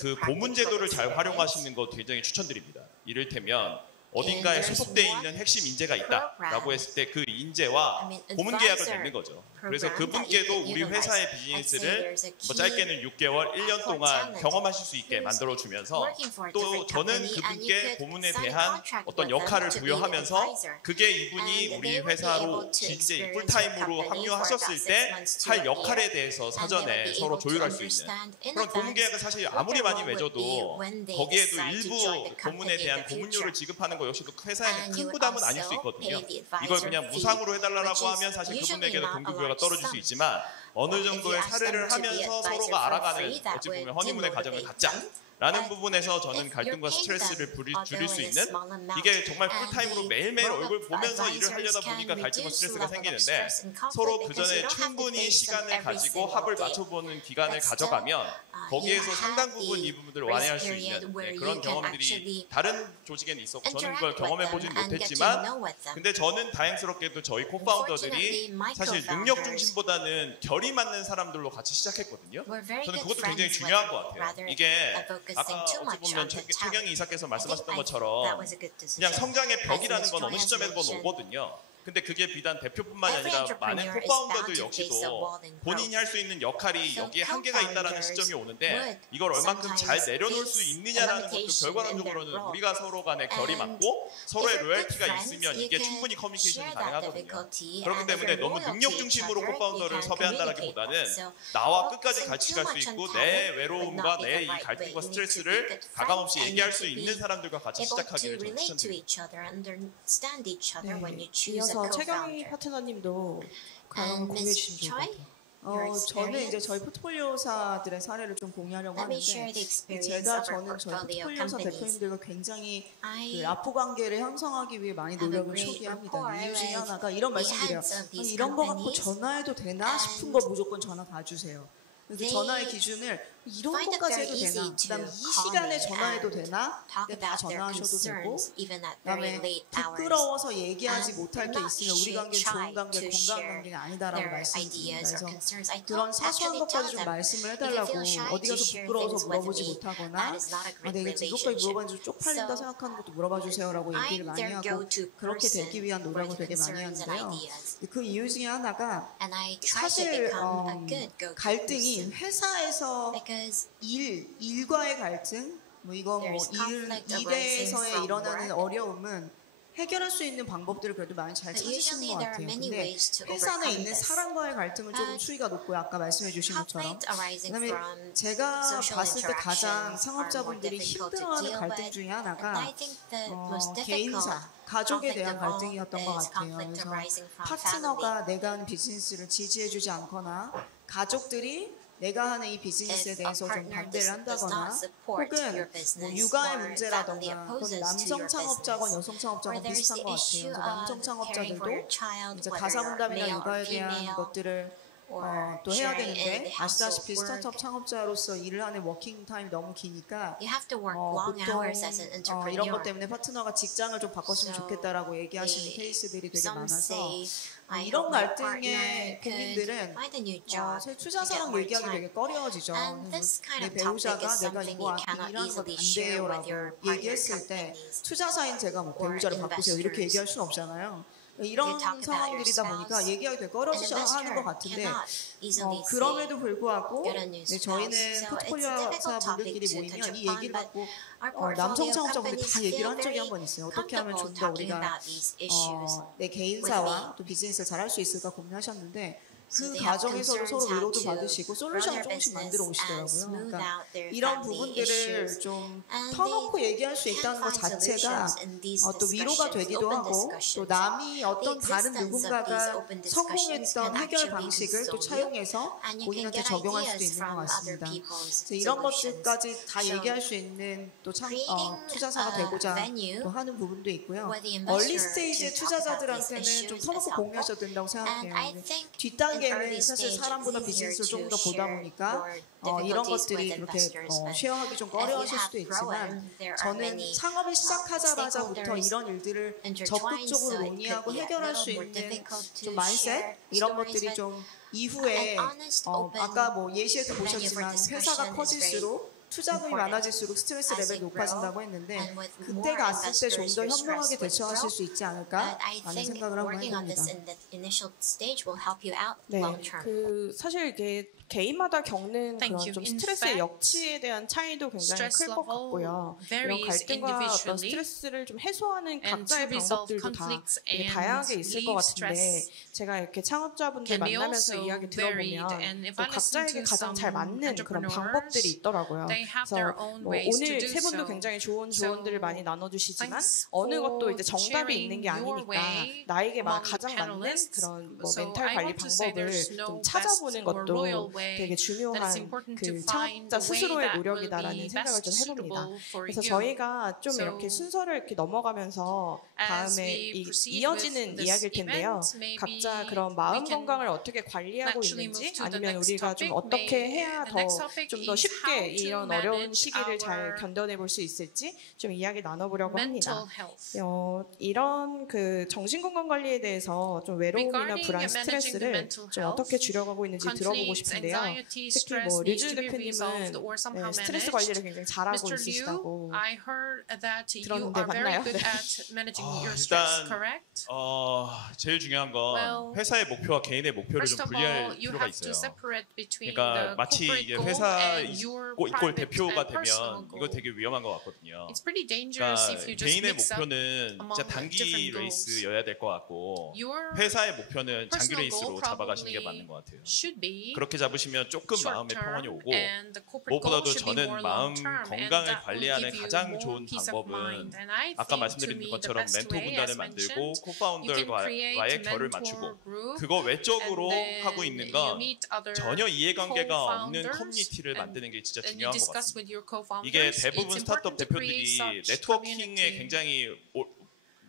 그 고문 제도를 잘 활용하시는 거 굉장히 추천드립니다. 이를테면 어딘가에 소속돼 있는 핵심 인재가 있다라고 했을 때 그 인재와 고문 계약을 맺는 거죠. 그래서 그분께도 우리 회사의 비즈니스를 뭐 짧게는 6개월, 1년 동안 경험하실 수 있게 만들어주면서 또 저는 그분께 고문에 대한 어떤 역할을 부여하면서 그게 이분이 우리 회사로 이제 풀타임으로 합류하셨을 때 할 역할에 대해서 사전에 서로 조율할 수 있는 그런 고문 계약은 사실 아무리 많이 맺어도 거기에도 일부 고문에 대한 고문료를 지급하는 거 역시도 회사에는 큰 부담은 아닐 수 있거든요. 이걸 그냥 무상으로 해달라고 하면 사실 그분에게도 동기부여가 떨어질 수 있지만 어느 정도의 사례를 하면서 서로가 알아가는 어찌 보면 허니문의 과정을 갖자라는 부분에서 저는 갈등과 스트레스를 줄일 수 있는 이게 정말 풀타임으로 매일매일 얼굴 보면서 일을 하려다 보니까 갈등과 스트레스가 생기는데 서로 그 전에 충분히 시간을 가지고 합을 맞춰보는 기간을 가져가면 거기에서 상당 부분 이 부분들을 완화할 수 있는 그런 경험들이 다른 조직에는 있었고 저는 그걸 경험해보진 못했지만 근데 저는 다행스럽게도 저희 코파운더들이 사실 능력 중심보다는 결이 맞는 사람들로 같이 시작했거든요. 저는 그것도 굉장히 중요한 것 같아요. 이게 아까 어찌 보면 최경희 이사께서 말씀하셨던 것처럼 그냥 성장의 벽이라는 건 어느 시점에서 오거든요. 근데 그게 비단 대표뿐만이 아니라 많은 코파운더들 역시도 본인이 할 수 있는 역할이 여기에 한계가 있다라는 시점이 오는데 이걸 얼만큼 잘 내려놓을 수 있느냐라는 것도 결과론적으로는 우리가 서로 간에 결이 맞고 서로의 로열티가 있으면 이게 충분히 커뮤니케이션이 가능하거든요. 그렇기 때문에 너무 능력 중심으로 코파운더를 섭외한다라기보다는 나와 끝까지 같이 갈 수 있고 내 외로움과 내 이 갈등과 스트레스를 가감없이 얘기할 수 있는 사람들과 같이 시작하기를 저는 추천드립니다. 이어서 최경희 파트너님도 과연 공유해 주시면 좋을 것 같아요. 저는 이제 저희 포트폴리오사들의 사례를 좀 공유하려고 하는데 저는 저희 포트폴리오사 대표님들과 굉장히 그 라포 관계를 형성하기 위해 많이 노력을 초기합니다. 이유 중에 하나가 이런 말씀드려요. 이런 거 갖고 전화해도 되나 싶은 거 무조건 전화 봐주세요. 그래서 전화의 기준을 이런 것까지 해도 되나? 그다음에 이 시간에 전화해도 되나? 다 전화하셔도 되고 그다음에 부끄러워서 얘기하지 못할 게 있으면 우리 관계는 좋은 관계, 건강한 관계가 아니다라고 말씀드립니다. 그래서 그런 사소한 것까지 좀 말씀을 해달라고 어디 가서 부끄러워서 물어보지 못하거나 내가 이것까지 물어봤는데 좀 쪽팔린다 생각하는 것도 물어봐 주세요라고 얘기를 많이 하고 그렇게 되기 위한 노력을 되게 많이 하는데요. 그 이유 중에 하나가 사실 갈등이 회사에서 일과의 갈등, 이거 일에서의 일어나는 어려움은 해결할 수 있는 방법들을 그래도 많이 잘 찾으시는 것 같아요. 근데 회사 안에 있는 사람과의 갈등은 조금 수위가 높고요. 아까 말씀해 주신 것처럼. 그다음에 제가 봤을 때 가장 창업자분들이 힘들어하는 갈등 중에 하나가 개인사, 가족에 대한 갈등이었던 것 같아요. 그래서 파트너가 내가 하는 비즈니스를 지지해주지 않거나 가족들이 내가 하는 이 비즈니스에 대해서 좀 반대를 한다거나 혹은 육아의 문제라던가 혹은 남성 창업자건 여성 창업자건 비슷한 것 같아요. 그래서 남성 창업자들도 이제 가사분담이나 육아에 대한 것들을 또 해야 되는데 아시다시피 스타트업 창업자로서 일을 하는 워킹 타임이 너무 기니까 보통 이런 것 때문에 파트너가 직장을 좀 바꿨으면 좋겠다라고 얘기하시는 케이스들이 되게 많아서 이런 갈등의 고민들은 사실 투자사랑 얘기하기 되게 꺼려지죠. 내 배우자가 내가 이거 일하는 거 반대요라고 얘기했을 때 투자사인 제가 뭐 배우자를 바꾸세요 이렇게 얘기할 수는 없잖아요. 이런 상황들이다 보니까 얘기하기 되게 꺼려지셔 하는 것 같은데 그럼에도 불구하고 저희는 포트폴리오사 분들끼리 모이면 이 얘기를 갖고 남성 창업자분들이 다 얘기를 한 적이 한 번 있어요. 어떻게 하면 좀 더 우리가 내 개인사와 또 비즈니스를 잘할 수 있을까 고민하셨는데 그 과정에서도 서로 위로도 받으시고 솔루션을 조금씩 만들어 오시더라고요. 그러니까 이런 부분들을 좀 터놓고 얘기할 수 있다는 것 자체가 또 위로가 되기도 하고 또 남이 어떤 다른 누군가가 성공했던 해결 방식을 또 차용해서 본인한테 적용할 수도 있는 것 같습니다. 그래서 이런 것들까지 다 얘기할 수 있는 또 투자사가 되고자 또 하는 부분도 있고요. 얼리 스테이지 투자자들한테는 좀 터놓고 공유하셔도 된다고 생각해요. 뒷단계는 사실 사람보다 비즈니스를 조금 더 보다 보니까 이런 것들이 그렇게 쉐어하기 좀 꺼려하실 수도 있지만 저는 창업을 시작하자마자부터 이런 일들을 적극적으로 논의하고 해결할 수 있는 좀 마인드셋 이런 것들이 좀 이후에 아까 뭐 예시에도 보셨지만 회사가 커질수록 투자금이 많아질수록 스트레스 레벨이 높아진다고 했는데 그때 갔을 때 좀 더 현명하게 대처하실 수 있지 않을까 라는 생각을 하고 해봅니다. 네, 그 사실 이게 개인마다 겪는 그런 좀 스트레스의 역치에 대한 차이도 굉장히 클 것 같고요. 이런 갈등과 어떤 스트레스를 좀 해소하는 각자의 방법들도 다 되게 다양하게 있을 것 같은데 제가 이렇게 창업자분들 만나면서 이야기 들어보면 또 각자에게 가장 잘 맞는 그런 방법들이 있더라고요. 그래서 뭐 오늘 세 분도 굉장히 좋은 조언들을 많이 나눠주시지만 어느 것도 이제 정답이 있는 게 아니니까 나에게 가장 맞는 그런 뭐 멘탈 관리 방법을 좀 찾아보는 것도 되게 중요한 그 창업자 스스로의 노력이다라는 생각을 좀 해봅니다. 그래서 저희가 좀 이렇게 순서를 이렇게 넘어가면서 다음에 이어지는 이야기일 텐데요. 각자 그런 마음 건강을 어떻게 관리하고 있는지 아니면 우리가 좀 어떻게 해야 좀 더 쉽게 이런 이런 어려운 manage 시기를 잘 our 견뎌내볼 수 있을지 좀 이야기 나눠보려고 합니다. mental health. 이런 그 정신건강 관리에 대해서 좀 외로움이나 Regarding 불안, managing the 스트레스를 mental 좀 health, 어떻게 줄여가고 있는지 들어보고 conflicts, 싶은데요. anxiety, 특히 stress 뭐 needs 류준 to be resolved 대표님은 or somehow 스트레스 managed. 관리를 굉장히 잘하고 Mr. Liu, 있으시다고 I heard that you 들었는데 are very 맞나요? good 네. at managing your stress, 일단 correct? 제일 중요한 건 Well, 회사의 목표와 개인의 목표를 First 좀 of 분리할 all, you 필요가 have to 있어요. separate between 그러니까 the 마치 corporate 이게 goal 회사 and your 이꼴 private 대표가 and personal 되면 이거 goal. 되게 위험한 것 같거든요. It's pretty dangerous 그러니까 if you just 개인의 mix up 목표는 among 진짜 단기 different goals. 레이스여야 될 것 같고 Your 회사의 목표는 장기 personal 레이스로 goal 잡아가시는 게 probably 맞는 것 같아요. should be 그렇게 잡으시면 조금 short 마음의 평온이 term, 오고 and the corporate goal 무엇보다도 should be 저는 more 마음 long term, and 건강을 that will 관리하는 give you 가장 more 좋은 peace of 방법은 mind. And I 아까 think to 말씀드린 me the 것처럼 best 멘토 way, 군단을 as 만들고 mentioned, you can 코파운더와의 create 결을 a 맞추고 mentor group, 그거 외적으로 and then 하고 있는 you 건 meet other 전혀 이해관계가 없는 co-founders, 커뮤니티를 and 만드는 게 진짜 then you 중요한 것 discuss 같습니다. with your co-founders. 이게 It's 대부분 스타트업 important to create 대표들이 such 네트워킹에 community. 굉장히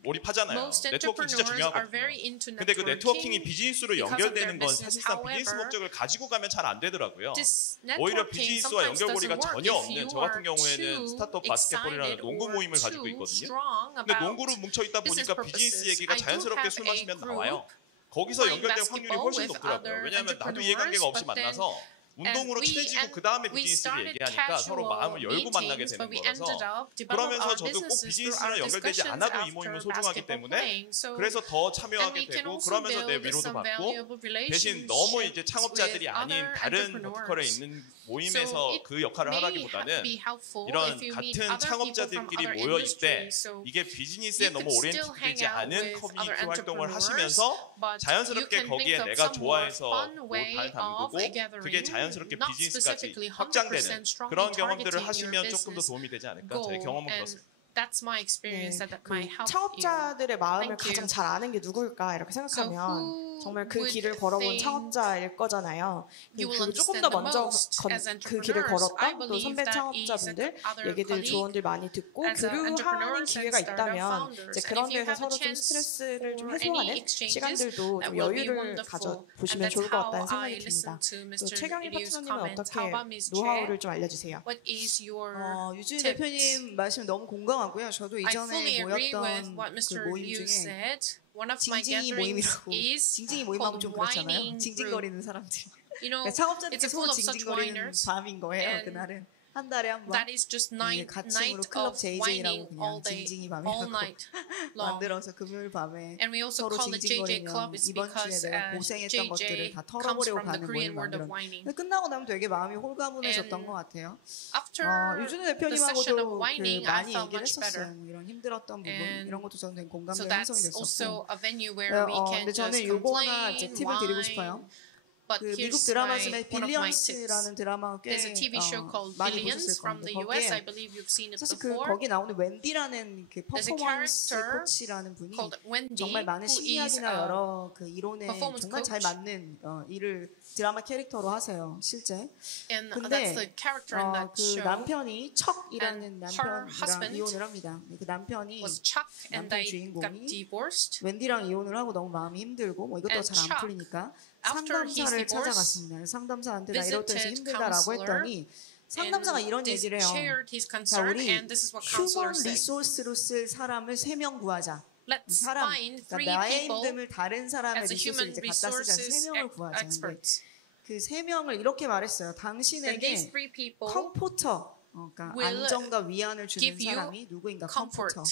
몰입하잖아요. Most 네트워킹 진짜 entrepreneurs are 중요하거든요. very into 근데 그 네트워킹이 networking. 비즈니스로 because of 연결되는 their 건 business. 사실상 비즈니스 However, 목적을 가지고 가면 잘 안 되더라고요. This 오히려 networking 비즈니스와 sometimes 연결고리가 doesn't work 전혀 if 없는 you 저 같은 are 경우에는 too 스타트업 바스켓볼이라는 excited 농구 or 모임을 가지고 too 있거든요. strong 근데 about 농구로 뭉쳐있다 business 보니까 비즈니스 purposes. 얘기가 I do 자연스럽게 have 술 a 마시면 group 나와요. 거기서 playing 연결될 확률이 basketball 훨씬 with 높더라고요. other 왜냐하면 나도 entrepreneurs, 이해관계가 없이 but then 만나서 운동으로 친해지고 그 다음에 비즈니스를 얘기하니까 서로 마음을 열고 만나게 되는 거라서 그러면서 저도 꼭 비즈니스랑 연결되지 않아도 이 모임은 소중하기 때문에 그래서 더 참여하게 되고 그러면서 내 위로도 받고 대신 너무 이제 창업자들이 아닌 다른 버티컬에 있는 모임에서 그 역할을 하라기보다는 이런 같은 창업자들끼리 모여 있을 때 이게 비즈니스에 너무 오리엔티되지 않은 커뮤니티 활동을 하시면서 자연스럽게 거기에 내가 좋아해서 발 담그고 그게 자연스럽게 비즈니스까지 확장되는 그런 경험들을 하시면 조금 더 도움이 되지 않을까 저의 경험은 그렇습니다. That's my experience that might help 창업자들의 마음을 Thank you. 가장 잘 아는 게 누구일까 이렇게 생각하면 who 정말 그 would 길을 걸어본 think 창업자일 거잖아요. you will 그리고 조금 understand 더 the 먼저 most as 그 길을 entrepreneurs. I 걸었던 또 believe 선배 that 창업자분들 is other 얘기들 colleague 조언들 많이 듣고 as a 교류하는 entrepreneurs 기회가 and startup 있다면 founders. 이제 And 그런 if you 데서 have a 서로 좀 chance 스트레스를 좀 for 해소하는 any exchanges, 시간들도 that 좀 will be 여유를 wonderful. 가져 And 보시면 that's 좋을 것 같다는 how 생각이 I listen 듭니다. to 또 Mr. 최경희 Liu's 파트너님은 comments. 어떻게 How about Ms. 노하우를 Che? 좀 알려주세요. What is your 유진 tips? 대표님 말씀 너무 공감하고요. 저도 I fully 이전에 agree with 모였던 what 그 Mr. 모임 Liu 중에 said. One of my 징징이 gatherings 모임이라고 is 징징이 모임하고 called 좀 그렇잖아요. whining group. 징징거리는 사람들. You know, 그러니까 창업자들끼리 it's full 서로 of such 징징거리는 whiners. 밤인 거예요. and 그날은 한 달에 한 번. That is just 이게 night 가칭으로 클럽 of JJ라고 whining 그냥 all day, 징징이 all 밤이라고 night long. 만들어서 금요일 밤에 And we also 서로 call it JJ Club. 징징거리면 It's 이번 주에 because 내가 고생했던 것들을 JJ 다 comes 털어버리고 from the 가는 Korean 모임 word of 만들었는데 whining. 근데 끝나고 나면 되게 마음이 홀가분해졌던 And 것 같아요. After 유준우 the session of 대표님하고도 그 whining, I 많이 felt 얘기를 much 했었어요. better. 뭐 이런 힘들었던 부분 And 이런 것도 저는 되게 So 공감대 that's 형성이 also 됐었고 a venue where we can 근데 저는 just 요거 하나 이제 complain, 팁을 드리고 whine. 싶어요. But 그 here's 미국 드라마 중에 one of my tips. 빌리언스라는 드라마 꽤 There's a TV show called 많이 Billions 보셨을 from 건데 the US. I 거기에 believe you've seen it 사실 그 before. 거기 나오는 웬디라는 그 There's a 퍼포먼스 character 코치라는 분이 called Wendy, 정말 많은 who is 심리학이나 a 여러 그 이론에 performance 정말 잘 coach. 맞는 일을 드라마 캐릭터로 하세요 실제. And 근데 that's the character in that 그 show. 남편이 척이라는 And her 남편이랑 husband 이혼을 합니다. 그 남편이 was Chuck, and 남편 they got 주인공이 divorced. 웬디랑 이혼을 하고 너무 마음이 힘들고 뭐 이것도 And 잘 안 Chuck, 풀리니까 after his 상담사를 divorce, 찾아갔습니다. 상담사한테 나 이럴 때서 visited 힘들다라고 counselor, 했더니 상담사가 이런 and 얘기를 해요. shared his 자, concern, 우리 and this is what 휴먼 counselors say. 리소스로 쓸 사람을 3명 구하자. Let's 사람, find 그러니까 3 나의 people 힘듦을 다른 사람의 as a 리소스를 human 이제 갖다 쓰자. resources 3명을 구하자. 근데 experts. 그 3명을 이렇게 말했어요. And these 당신에게 3 people 컴포터, 그러니까 will 안정과 위안을 주는 give you 사람이 누구인가? comfort. 컴포터.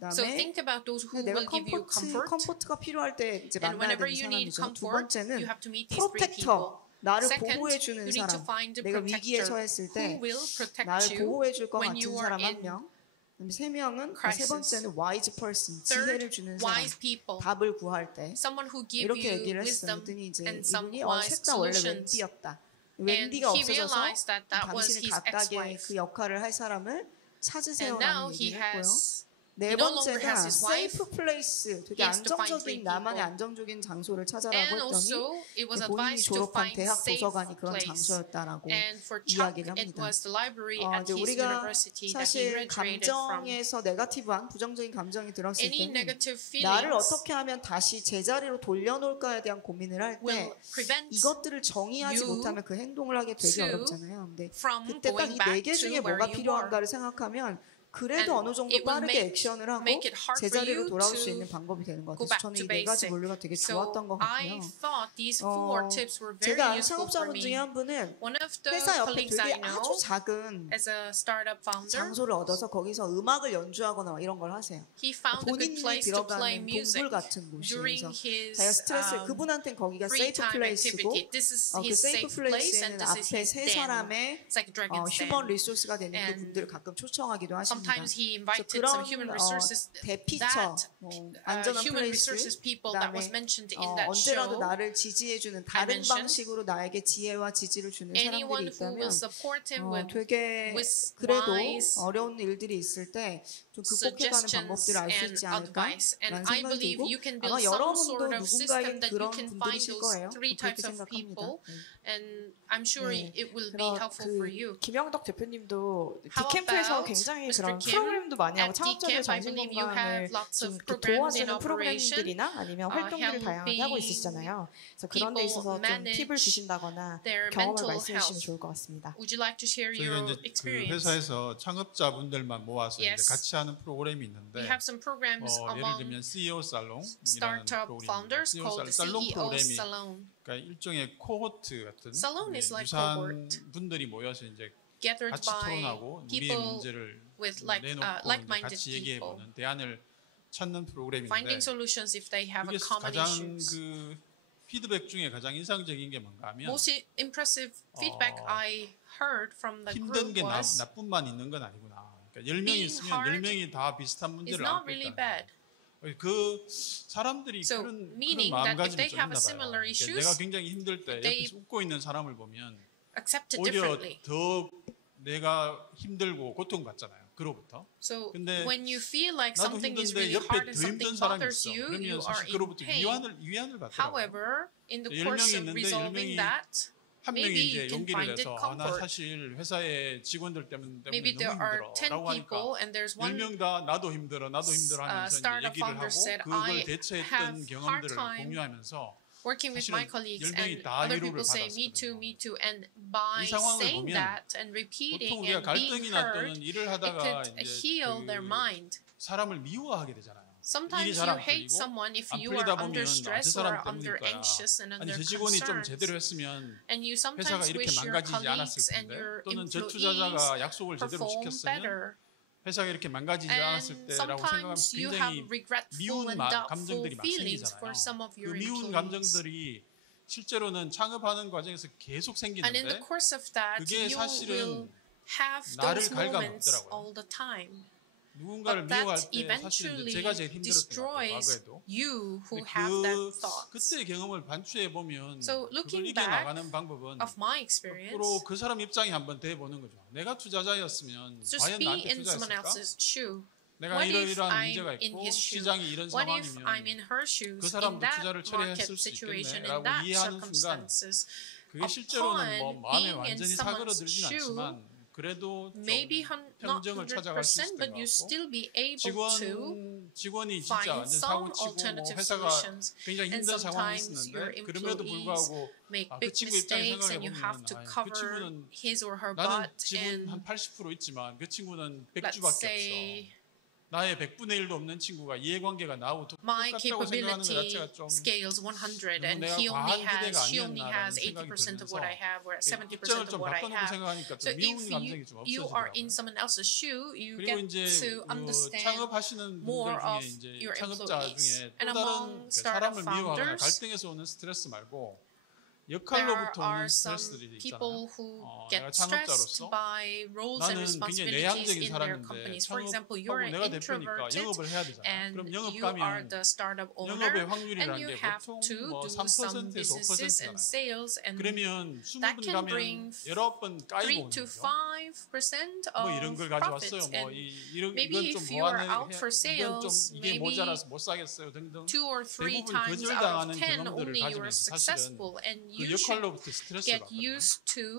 So 그다음에 think about those who 내가 will give you comfort. 컴포트가 필요할 때 이제 And 만나야 whenever 되는 you need 사람이죠. 두 comfort, 번째는 you have to meet these 3 people. 프로텍터, 나를 Second, 보호해 주는 you need to 사람, find a 내가 위기에 protector 처했을 who 때 will protect 나를 you 보호해 줄 것 when 같은 you are 사람 한 in 명. 그다음에 3명은 세 crisis. 번째는 wise person, third, 지혜를 주는 사람, wise people. 답을 구할 때 Someone who give 이렇게 you 얘기를 했어요. wisdom 그랬더니 이제 and some 이분이 wise 셋 다 원래 solutions. 웬디였다. And 웬디가 he 없어져서 realized that was 당신이 his 각각의 ex-wife. 그 역할을 할 사람을 And 찾으세요라는 now he 얘기를 했고요. has 네 He no longer 번째가 has his wife. safe place, 되게 He has to find 안정적인 three 나만의 people. 안정적인 장소를 찾아라고 And 했더니 also, it was 본인이 advised to 졸업한 find 대학 safe 도서관이 그런 place. 장소였다라고 And for Chuck, 이야기를 it 합니다. was the library 이제 at his 우리가 university that he 사실 graduated from. 감정에서 네거티브한 부정적인 감정이 들었을 Any 때는 negative 나를 feelings 어떻게 하면 다시 제자리로 돌려놓을까에 대한 고민을 할 때 will prevent 이것들을 정의하지 you 못하면 그 행동을 하기 되게 to 어렵잖아요. 근데 from 그때 딱 going 이 back 네 개 to 중에 where 뭐가 you were. 필요한가를 생각하면 그래도 And 어느 정도 it will 빠르게 액션을 하고 make it hard for 제자리로 you 돌아올 수 to 있는 방법이 되는 것 go 같아요. back 저는 to 이 네 가지 basic. 원리가 되게 So 좋았던 것 I 같고요. thought these four tips were very 제가 아는 useful for 창업자분 me. 중에 한 분은 One of the 회사 옆에 colleagues 되게 I know 아주 작은 as a startup founder, 장소를 얻어서 거기서 음악을 연주하거나 막 이런 걸 하세요. he found a good 본인이 place to play 들어가는 music 동굴 같은 during 곳이면서 his 자기가 스트레스 그분한테는 거기가 free 세이프 time 플레이스고 activity. This is 그 his 세이프 safe place and 플레이스에는 this is 앞에 his 세 den. 사람의 It's like a dragon's 휴먼 den. 리소스가 되는 And 그분들을 가끔 초청하기도 하십니다. Sometimes he 그래서 invited some 그런 human resources 대피처, that 안전한 human 플레이스, resources people that was 그다음에 mentioned in that 언제라도 show. 나를 지지해주는 다른 mentioned. 방식으로 나에게 지혜와 지지를 주는 Anyone 사람들이 who will 있다면 support him with 되게 with 그래도 wise 어려운 일들이 있을 때 좀 극복해가는 suggestions 방법들을 알 수 and 있지 advice. 않을까라는 And I 생각이 believe 들고 you can 아마 build some 여러분도 sort of system 누군가에겐 that you 그런 can find 분들이실 those 거예요. three 그렇게 types of 생각합니다. people. And I'm sure 네. it will be helpful for you. 김영덕 대표님도 How 디캠프에서 about 굉장히 Mr. 그런 Kim? 프로그램도 많이 하고 At 창업자들 DCamp, I believe you 정신건강을 have lots 좀 of 이렇게 programs in 도와주는 operation. 프로그램들이나 아니면 활동들을 다양하게 하고 있으시잖아요. 그래서 그런 데 있어서 좀 manage 팁을 주신다거나 their 경험을 mental 말씀해 주시면 health. 좋을 것 같습니다. Would you like to share 저희가 your 이제 그 experience? 회사에서 창업자분들만 모아서 Yes. 이제 같이 하는 프로그램이 있는데 We have some programs 예를 among 들면 CEO 살롱이라는 startup 프로그램, founders called 살롱 CEO 프로그램이 Salon. 그러니까 일종의 코호트 같은 Salon is like 유사한 cohort. 분들이 모여서 이제 Gathered 같이 by 토론하고 우리의 people 문제를 with like 내놓고 이제 like-minded 같이 people, 얘기해보는 대안을 찾는 프로그램인데 finding solutions if they have a 그게 common 가장 issues. 그 피드백 중에 가장 인상적인 게 뭔가 하면 Most impressive feedback I heard from the 힘든 group 게 was 나뿐만 있는 건 아니구나. 그러니까 10명이 being 있으면 hard 10명이 다 비슷한 is 문제를 not 안고 really 있다는 bad. 거예요. 그 사람들이 So, 그런 meaning that if 마음가짐이 they 좀 have 있나 a 봐요. similar 그러니까 issues, 내가 굉장히 힘들 때 they 옆에서 웃고 있는 사람을 보면 accept it 오히려 differently. 더 내가 힘들고 고통받잖아요. 그로부터. So 근데 when you feel like 나도 something is 힘든데 really 옆에 hard and 더 힘든 something 사람이 bothers 있어. you, 그러면 you are 사실 in 그로부터 pain. 위안을 받더라고요. However, in the 10명이 course of 있는데 resolving 10명이 that, 한 명이 maybe 이제 you can 용기를 find it 내서 나 comfort. 사실 회사의 직원들 때문에 maybe there 너무 are 10 힘들어라고 하니까 people and there's one 10명 다 나도 힘들어 하면서 이제 startup 얘기를 founder 하고 said, 그걸 "I 대처했던 have 경험들을 hard time 공유하면서 working with my 사실은 colleagues 10명이 and 다 other 위로를 people say me 받았거든요. too and by 이 상황을 saying 보면 that and 보통 repeating 우리가 and being 갈등이나 heard, 또는 일을 it 하다가 could 이제 heal their 그 mind. 사람을 미워하게 되잖아요. 일이 Sometimes 잘 you 안 hate 풀리고 someone if 안 you are 풀리다 under 보면 저 stress 사람 or under 때문일 거야. anxious and 아니 under 저 직원이 좀 제대로 concerns. 했으면 And you 회사가 sometimes 이렇게 wish your 망가지지 않았을 colleagues and 텐데 your 또는 저 employees 투자자가 약속을 제대로 perform 지켰으면 better. 회사가 이렇게 망가지지 And 않았을 때라고 생각하면 sometimes you have 굉장히 regretful 미운 and doubtful 감정들이 막 feelings 생기잖아요. for some of 그 your 미운 employees. 감정들이 실제로는 창업하는 과정에서 계속 And in the 생기는데 course of that, 그게 you will 사실은 have 나를 those moments 갉아먹더라고요. all the time. 누군가를 But 미워할 that 때 사실 eventually 제가 제일 힘들었던 것 같아요. destroys 과거에도. you who 근데 have that thought. 그때 경험을 반추해 보면 So 그걸 looking 이겨나가는 방법은 Of my 거꾸로 experience, 그 사람 입장에 한번 대보는 거죠. 내가 투자자였으면 just 과연 be 나한테 in someone 투자했을까? else's shoe. 내가 What if 이러이러한 I'm 문제가 in 있고 his shoe? 시장이 이런 What if I'm 상황이면 in her shoes 그 in 사람도 that 투자를 market 처리했을 수 situation, in 있겠네라고 that 이해하는 순간 circumstances? 그게 실제로는 뭐 upon 마음에 being in 완전히 someone's 사그러들진 shoe, 않지만 그래도 좀 Maybe not 평정을 찾아갈 수 100%, 있을 but 것 you 같고 still be able to 직원이 진짜 find 완전 some 사고치고 뭐 alternative 회사가 solutions. 굉장히 And 힘든 상황이 sometimes your 있었는데 그럼에도 employees 불구하고 make 그 big 친구 입장에 mistakes 생각해 and you have to 보면 그 cover 친구는 his or her 나는 butt 지분 and 한 80% 있지만 그 친구는 let's 100주밖에 say 없어. 나의 100분의 1도 없는 친구가 이해관계가 나하고 my 똑같다고 생각하는 것 capability 자체가 좀 scales 100 and 내가 she only 과한 기대가 she only has 아니었나라는 80% of 생각이 what I have or 입장을 70% of 좀 what I 바꿔놓고 have. 생각하니까 So 좀 미운 if 감정이 좀 you are 없어지더라고요. in someone else's shoe, you 그리고 get 이제 to 그 understand 창업하시는 more 분들 of 중에 이제 your 창업자 employees. 중에 또 And 다른 among 그 사람을 startup 미워하거나 founders, 갈등에서 오는 스트레스 말고 역할로부터 are 오는 some 스트레스들이 people 있잖아요. who 내가 get stressed 창업자로서 by roles and 나는 굉장히 responsibilities 내향적인 in their 사람인데 companies. For example, you're 창업하고 내가 대표니까 introverted 영업을 해야 되잖아. and 그럼 you are 영업가면 the startup owner 영업의 and 확률이라는 you 게 have 보통 to 뭐 do some 3%에서 businesses and 5%잖아요. sales and 그러면 that 20분 can 가면 bring 19번 3 까이고 오는 to 거죠. 5% 뭐 of 이런 걸 가져왔어요. profits 뭐 and 이건 maybe 좀 if you are 보완해 out for 이건 좀 sales, 이게 maybe 모자라서 못 사겠어요 등등 2 or 3 대부분 times out 거절당하는 of 10 경험들을 only you are 가지면서 사실은 successful and 그 you should 역할로부터 스트레스를 get 받거든요. used to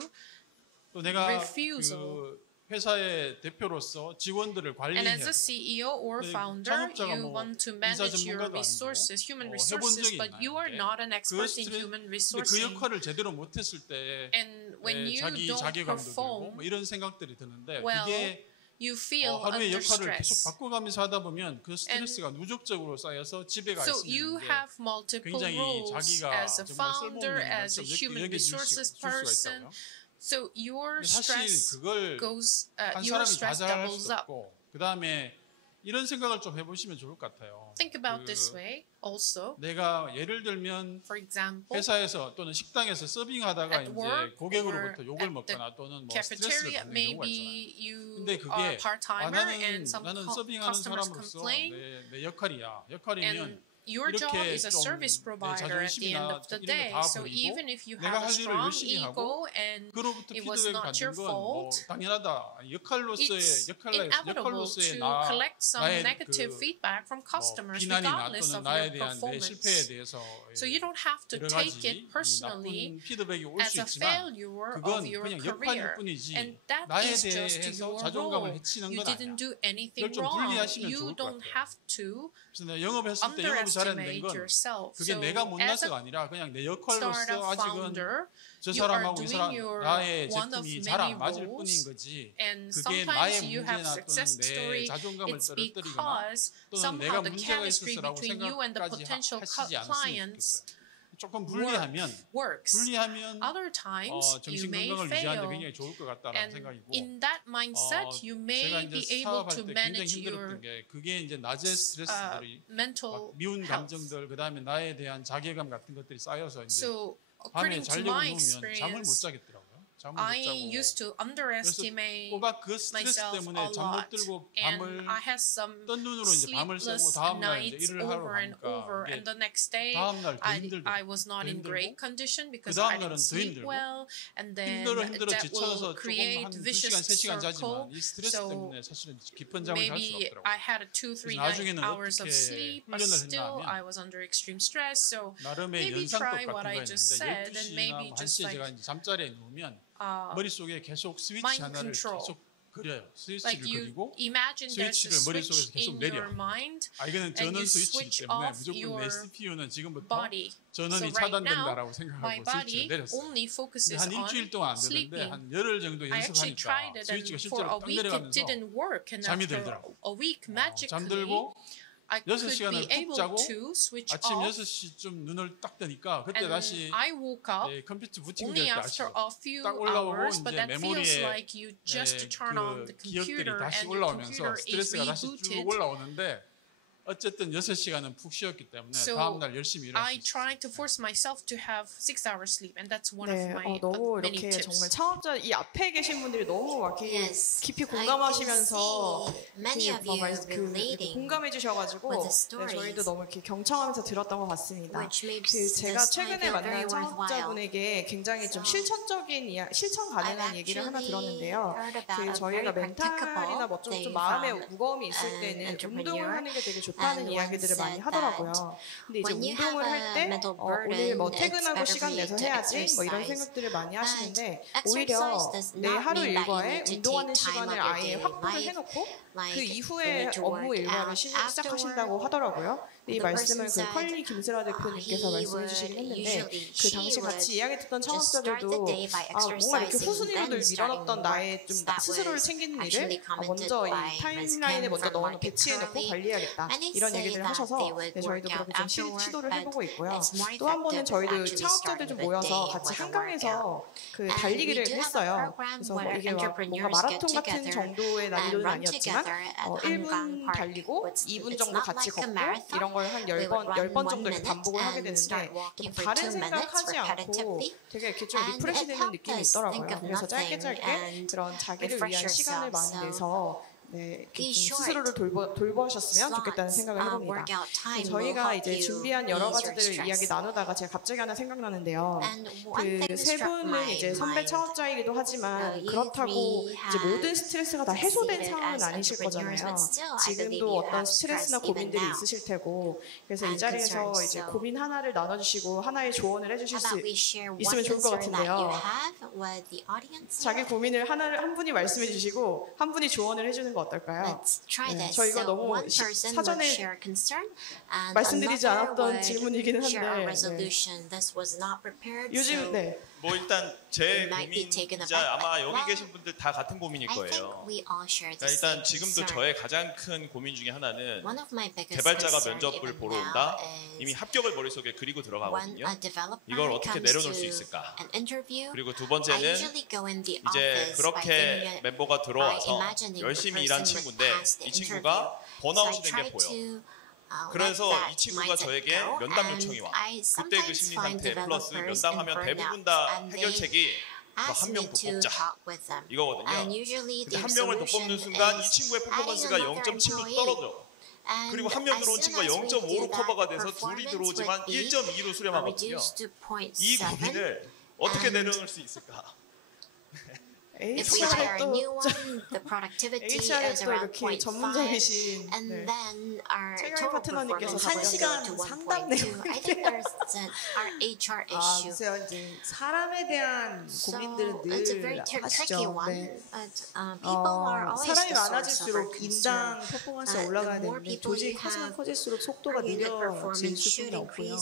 또 내가 refusal. 그 회사의 대표로서 직원들을 And 관리해야 as a 돼요. CEO or 네, founder, 창업자가 you 뭐 want to 인사 manage your 전문가도 아니고 resources, human 해본 resources, 적이 but you are 있나요? not an 그 expert in 스트레스 human 근데 그 resourcing. 역할을 제대로 못했을 때 And when you 자기 don't 자괴감도 들고 perform 뭐 이런 생각들이 드는데 well, 그게 you feel 하루의 under 역할을 계속 stress. 바꿔가면서 하다 보면 그 스트레스가 누적적으로 쌓여서 집에 가 So 있으면 you 이제 have multiple 굉장히 roles 자기가 as a 정말 founder, 쓸모없는 as a 것처럼 human 여겨질 resources 수가 person. 있다고요. So your 사실 stress 그걸 goes, 한 your 사람이 다 stress 잘할 doubles 수도 up. 없고 그 다음에 이런 생각을 좀 해보시면 좋을 것 같아요. Think about 그 this way also. 내가 예를 들면 For example, 회사에서 또는 식당에서 서빙하다가 at 이제 work 고객으로부터 or 욕을 at the 먹거나 또는 뭐 스트레스를 cafeteria, 받는 경우가 있잖아요. maybe you 근데 are 그게 part-timer and some 나는 서빙하는 customers 사람으로서 complain 내 역할이야. 역할이면 and your job 이렇게 is a 좀 service 내 provider at the end 자존심이나 of the 이런 day. 거 다 So 버리고 even if you 내가 have a 할 일을 strong 열심히 하고 ego and 그로부터 it was 피드백을 not your 받는 건 뭐 fault, 당연하다. 역할로서의 it's inevitable 역할로서의 to collect some 나의 negative 그 feedback from customers 비난이나 regardless 또는 of 나에 your 대한 내 실패에 performance. 대해서 So you don't have to 여러 take 가지 it 이 personally 나쁜 피드백이 올 as 수 a 있지만 failure 그건 of your 그냥 역할일 career. 뿐이지 And that 나에 is just 대해서 your 자존감을 role. 해치는 You 건 didn't 아니야. do anything 이걸 좀 wrong. 분리하시면 You 좋을 것 don't 같아요. have to 그래서 내가 영업했을 때 영업이 잘안 된 underestimate 건 yourself. 그게 So 내가 as 못나서가 a 아니라 그냥 내 startup 역할로서 아직은 founder, 저 you are 사람하고 이 사람 doing your 나의 one of 제품이 잘 many 안 맞을 roles, 뿐인 거지 and 그게 sometimes 나의 you have 문제나 success 또는 내 story. 자존감을 It's 떨어뜨리거나 because 또는 somehow 내가 the 문제가 chemistry 있어서라고 between you and the 생각까지 potential 하시지 않았으면 clients 좋겠어요. 조금 분리하면 works. 분리하면 Other times you 정신 may 건강을 유지하는 데 fail. 굉장히 좋을 것 같다는 And 생각이고 in that mindset, you 제가 may 이제 be able 사업할 to 때 굉장히 manage your 힘들었던 게 그게 이제 낮의 스트레스들이 mental 막 미운 health. 감정들 그다음에 나에 대한 자괴감 같은 것들이 쌓여서 이제 So 밤에 according to 자려고 my 누우면 잠을 못 experience, 자겠더라고요. 잠을 I 못 used 자고 to underestimate 꼬박 그 스트레스 myself a 때문에 잠 못 lot, 들고 and 밤을 I had some 뜬 눈으로 이제 밤을 새고 sleepless 다음 날 이제 nights 일을 하러 over and 가니까 over, 이게 and the next day 다음 날 더 힘들더라고요. I was not 더 in 힘들고 great condition because 그 다음 I 날은 didn't 더 sleep 힘들고 well, and then 힘들어 that 지쳐서 will 조금 create 한 2시간, vicious 3시간 circle. 자지만 이 스트레스 So 때문에 사실은 깊은 잠을 잘 수가 maybe 없더라고요. I had 2-3 나중에는 hours of 어떻게 sleep, but 훈련을 still 했나 I 하면 was under extreme stress. So 나름의 maybe try 연상법 what 같은 I 거 just said, 있는데 and 12시나 maybe 1시에 just like 제가 이제 잠자리에 누우면 머릿속에 계속 스위치 mind 하나를 control. 계속 그려요. 스위치를 like you 그리고 imagine there's a 스위치를 switch 머릿속에서 계속 in 내려. your mind 이거는 and 저는 you 스위치이기 switch 때문에 off 무조건 내 your CPU는 지금부터 body. So 전원이 right now, 차단된다라고 my 생각하고 body 스위치를 내렸어요. only 근데 focuses 한 on 일주일 동안 안 되는데 sleeping. 한 열흘 정도 I actually 연습하니까 tried it, 스위치가 and for 실제로 a 딱 week it 내려가면서 didn't work. And 잠이 after 들더라고요. a week, magically, 잠들고 I could 6시간을 be 푹 able 자고 to switch 아침 off. 6시쯤 눈을 딱 뜨니까 그때 And 다시 I woke up 컴퓨터 부팅될 only 때 after 아시죠? a few 딱 올라오고 hours, but 이제 that feels 메모리에 like you just turn on the 그 기억들이 computer 다시 and the 올라오면서 computer is 스트레스가 다시 쭉 rebooted. 올라오는데 어쨌든 6시간은 푹 쉬었기 때문에 So 다음 날 열심히 일할 수 I 있어요. try to force myself to have 6 hours sleep, and that's one 네, of my 너무 many 이렇게 tips. 정말 창업자 이 앞에 계신 분들이 너무 막 이렇게 Yes, 깊이 I can 공감하시면서 see many of you relating 공감해 주셔가지고 with the 네, stories, 저희도 너무 이렇게 경청하면서 들었던 것 같습니다. which makes 그 제가 this time 최근에 feel very 만난 창업자분에게 굉장히 좀 실천적인 실천 가능한 I've 얘기를 하나 actually 들었는데요. heard about 그 a 저희가 very 멘탈이나 뭐 좀 practicable 마음에 thing 무거움이 있을 from 때는 an entrepreneur, 운동을 하는 게 되게 좋다는 and 이야기들을 one 많이 said 하더라고요. 근데 이제 when you have 운동을 a 할 때 mental 오늘 뭐 burden, 퇴근하고 it's 시간 better 내서 for you to 해야지 뭐 이런 exercise. 생각들을 많이 하시는데 But 오히려 exercise does 내 not 하루 mean that you 일과에 need to 운동하는 take time 시간을 of your 아예 daily 확보를 life, 해놓고 like 그 you 이후에 need to 업무 work 일과를 out 시작하신다고 afterward. 하더라고요. 근데 이 The 말씀을 person 그 said, 컬리 김슬아 대표님께서 he 말씀해 would 주시긴 했는데 usually, 그 당시 she 같이 would 이야기 듣던 just start the 창업자들도 day by 뭔가 이렇게 exercising, 후순위로 then starting 밀어놨던 work. 나의 좀 That 스스로를 was 챙기는 actually 일을 commented 먼저 이 by Ms. 타임라인에 Kim 먼저 from 넣어놓고 Market 배치해놓고 Curly. 관리해야겠다 And they 이런 say 얘기들을 that 하셔서 they would 네, 저희도 work out 그렇게 좀 afterward, 시도를 but 해보고 있고요. it's more 또 한 번은 effective 저희도 actually 창업자들 좀 starting the 모여서 day 같이 with a 한강에서 그 And 달리기를 we do have a 했어요. program 그래서 뭐 where 이게 막 뭔가 entrepreneurs 마라톤 get 같은 together 정도의 난이도는 and run 아니었지만 together at 1분 Angang Park. 달리고 2분 It's 정도 not 같이 like a 걷고 marathon, 이런 이런 걸 한 10번 정도 이렇게 반복을 하게 되는데 다른 생각하지 않고 되게 이렇게 좀 리프레시 되는 느낌이 있더라고요. 그래서 짧게 그런 자기를 위한 시간을 많이 내서 네, 좀 스스로를 돌보셨으면 좋겠다는 생각을 해봅니다. 저희가 이제 준비한 여러 가지들을 이야기 나누다가 제가 갑자기 하나 생각나는데요. 그 세 분은 이제 선배 창업자이기도 하지만 그렇다고 이제 모든 스트레스가 다 해소된 상황은 아니실 거잖아요. 지금도 어떤 스트레스나 고민들이 있으실 테고, 그래서 이 자리에서 이제 고민 하나를 나눠주시고 하나의 조언을 해주실 수 있으면 좋을 것 같은데요. 자기 고민을 한 분이 말씀해 주시고 한 분이 조언을 해주는 거 어떨까요? 네, 저 이거 너무 사전에 말씀드리지 않았던 질문이기는 한데 요즘 뭐 일단 제 고민이자 아마 여기 계신 분들 다 같은 고민일 거예요. 그러니까 일단 지금도 저의 가장 큰 고민 중에 하나는 개발자가 면접을 보러 온다. 이미 합격을 머릿속에 그리고 들어가거든요. 이걸 어떻게 내려놓을 수 있을까? 그리고 두 번째는 이제 그렇게 멤버가 들어와서 열심히 일한 친구인데 이 친구가 번아웃이 된 게 보여. 그래서 이 친구가 저에게 면담 요청이 와. 그때 그 심리 상태 플러스 면담하면 대부분 다 해결책이 한 명 더 뽑자 이거거든요. 근데 한 명을 더 뽑는 순간 이 친구의 퍼포먼스가 0.7로 떨어져. 그리고 한 명 들어온 친구가 0.5로 커버가 돼서 둘이 들어오지만 1.2로 수렴하거든요. 이 고민을 어떻게 내려놓을 수 있을까? HR에 또 이렇게 전문적이신 최경희 파트너님께서 1시간 상담 내용인데 글쎄요, 이제 사람에 대한 고민들은 늘 하시죠. 네. 사람이 많아질수록 인당 퍼포먼스가 올라가야 되는데 조직이 커질수록 속도가 느려질 수밖에 없고요.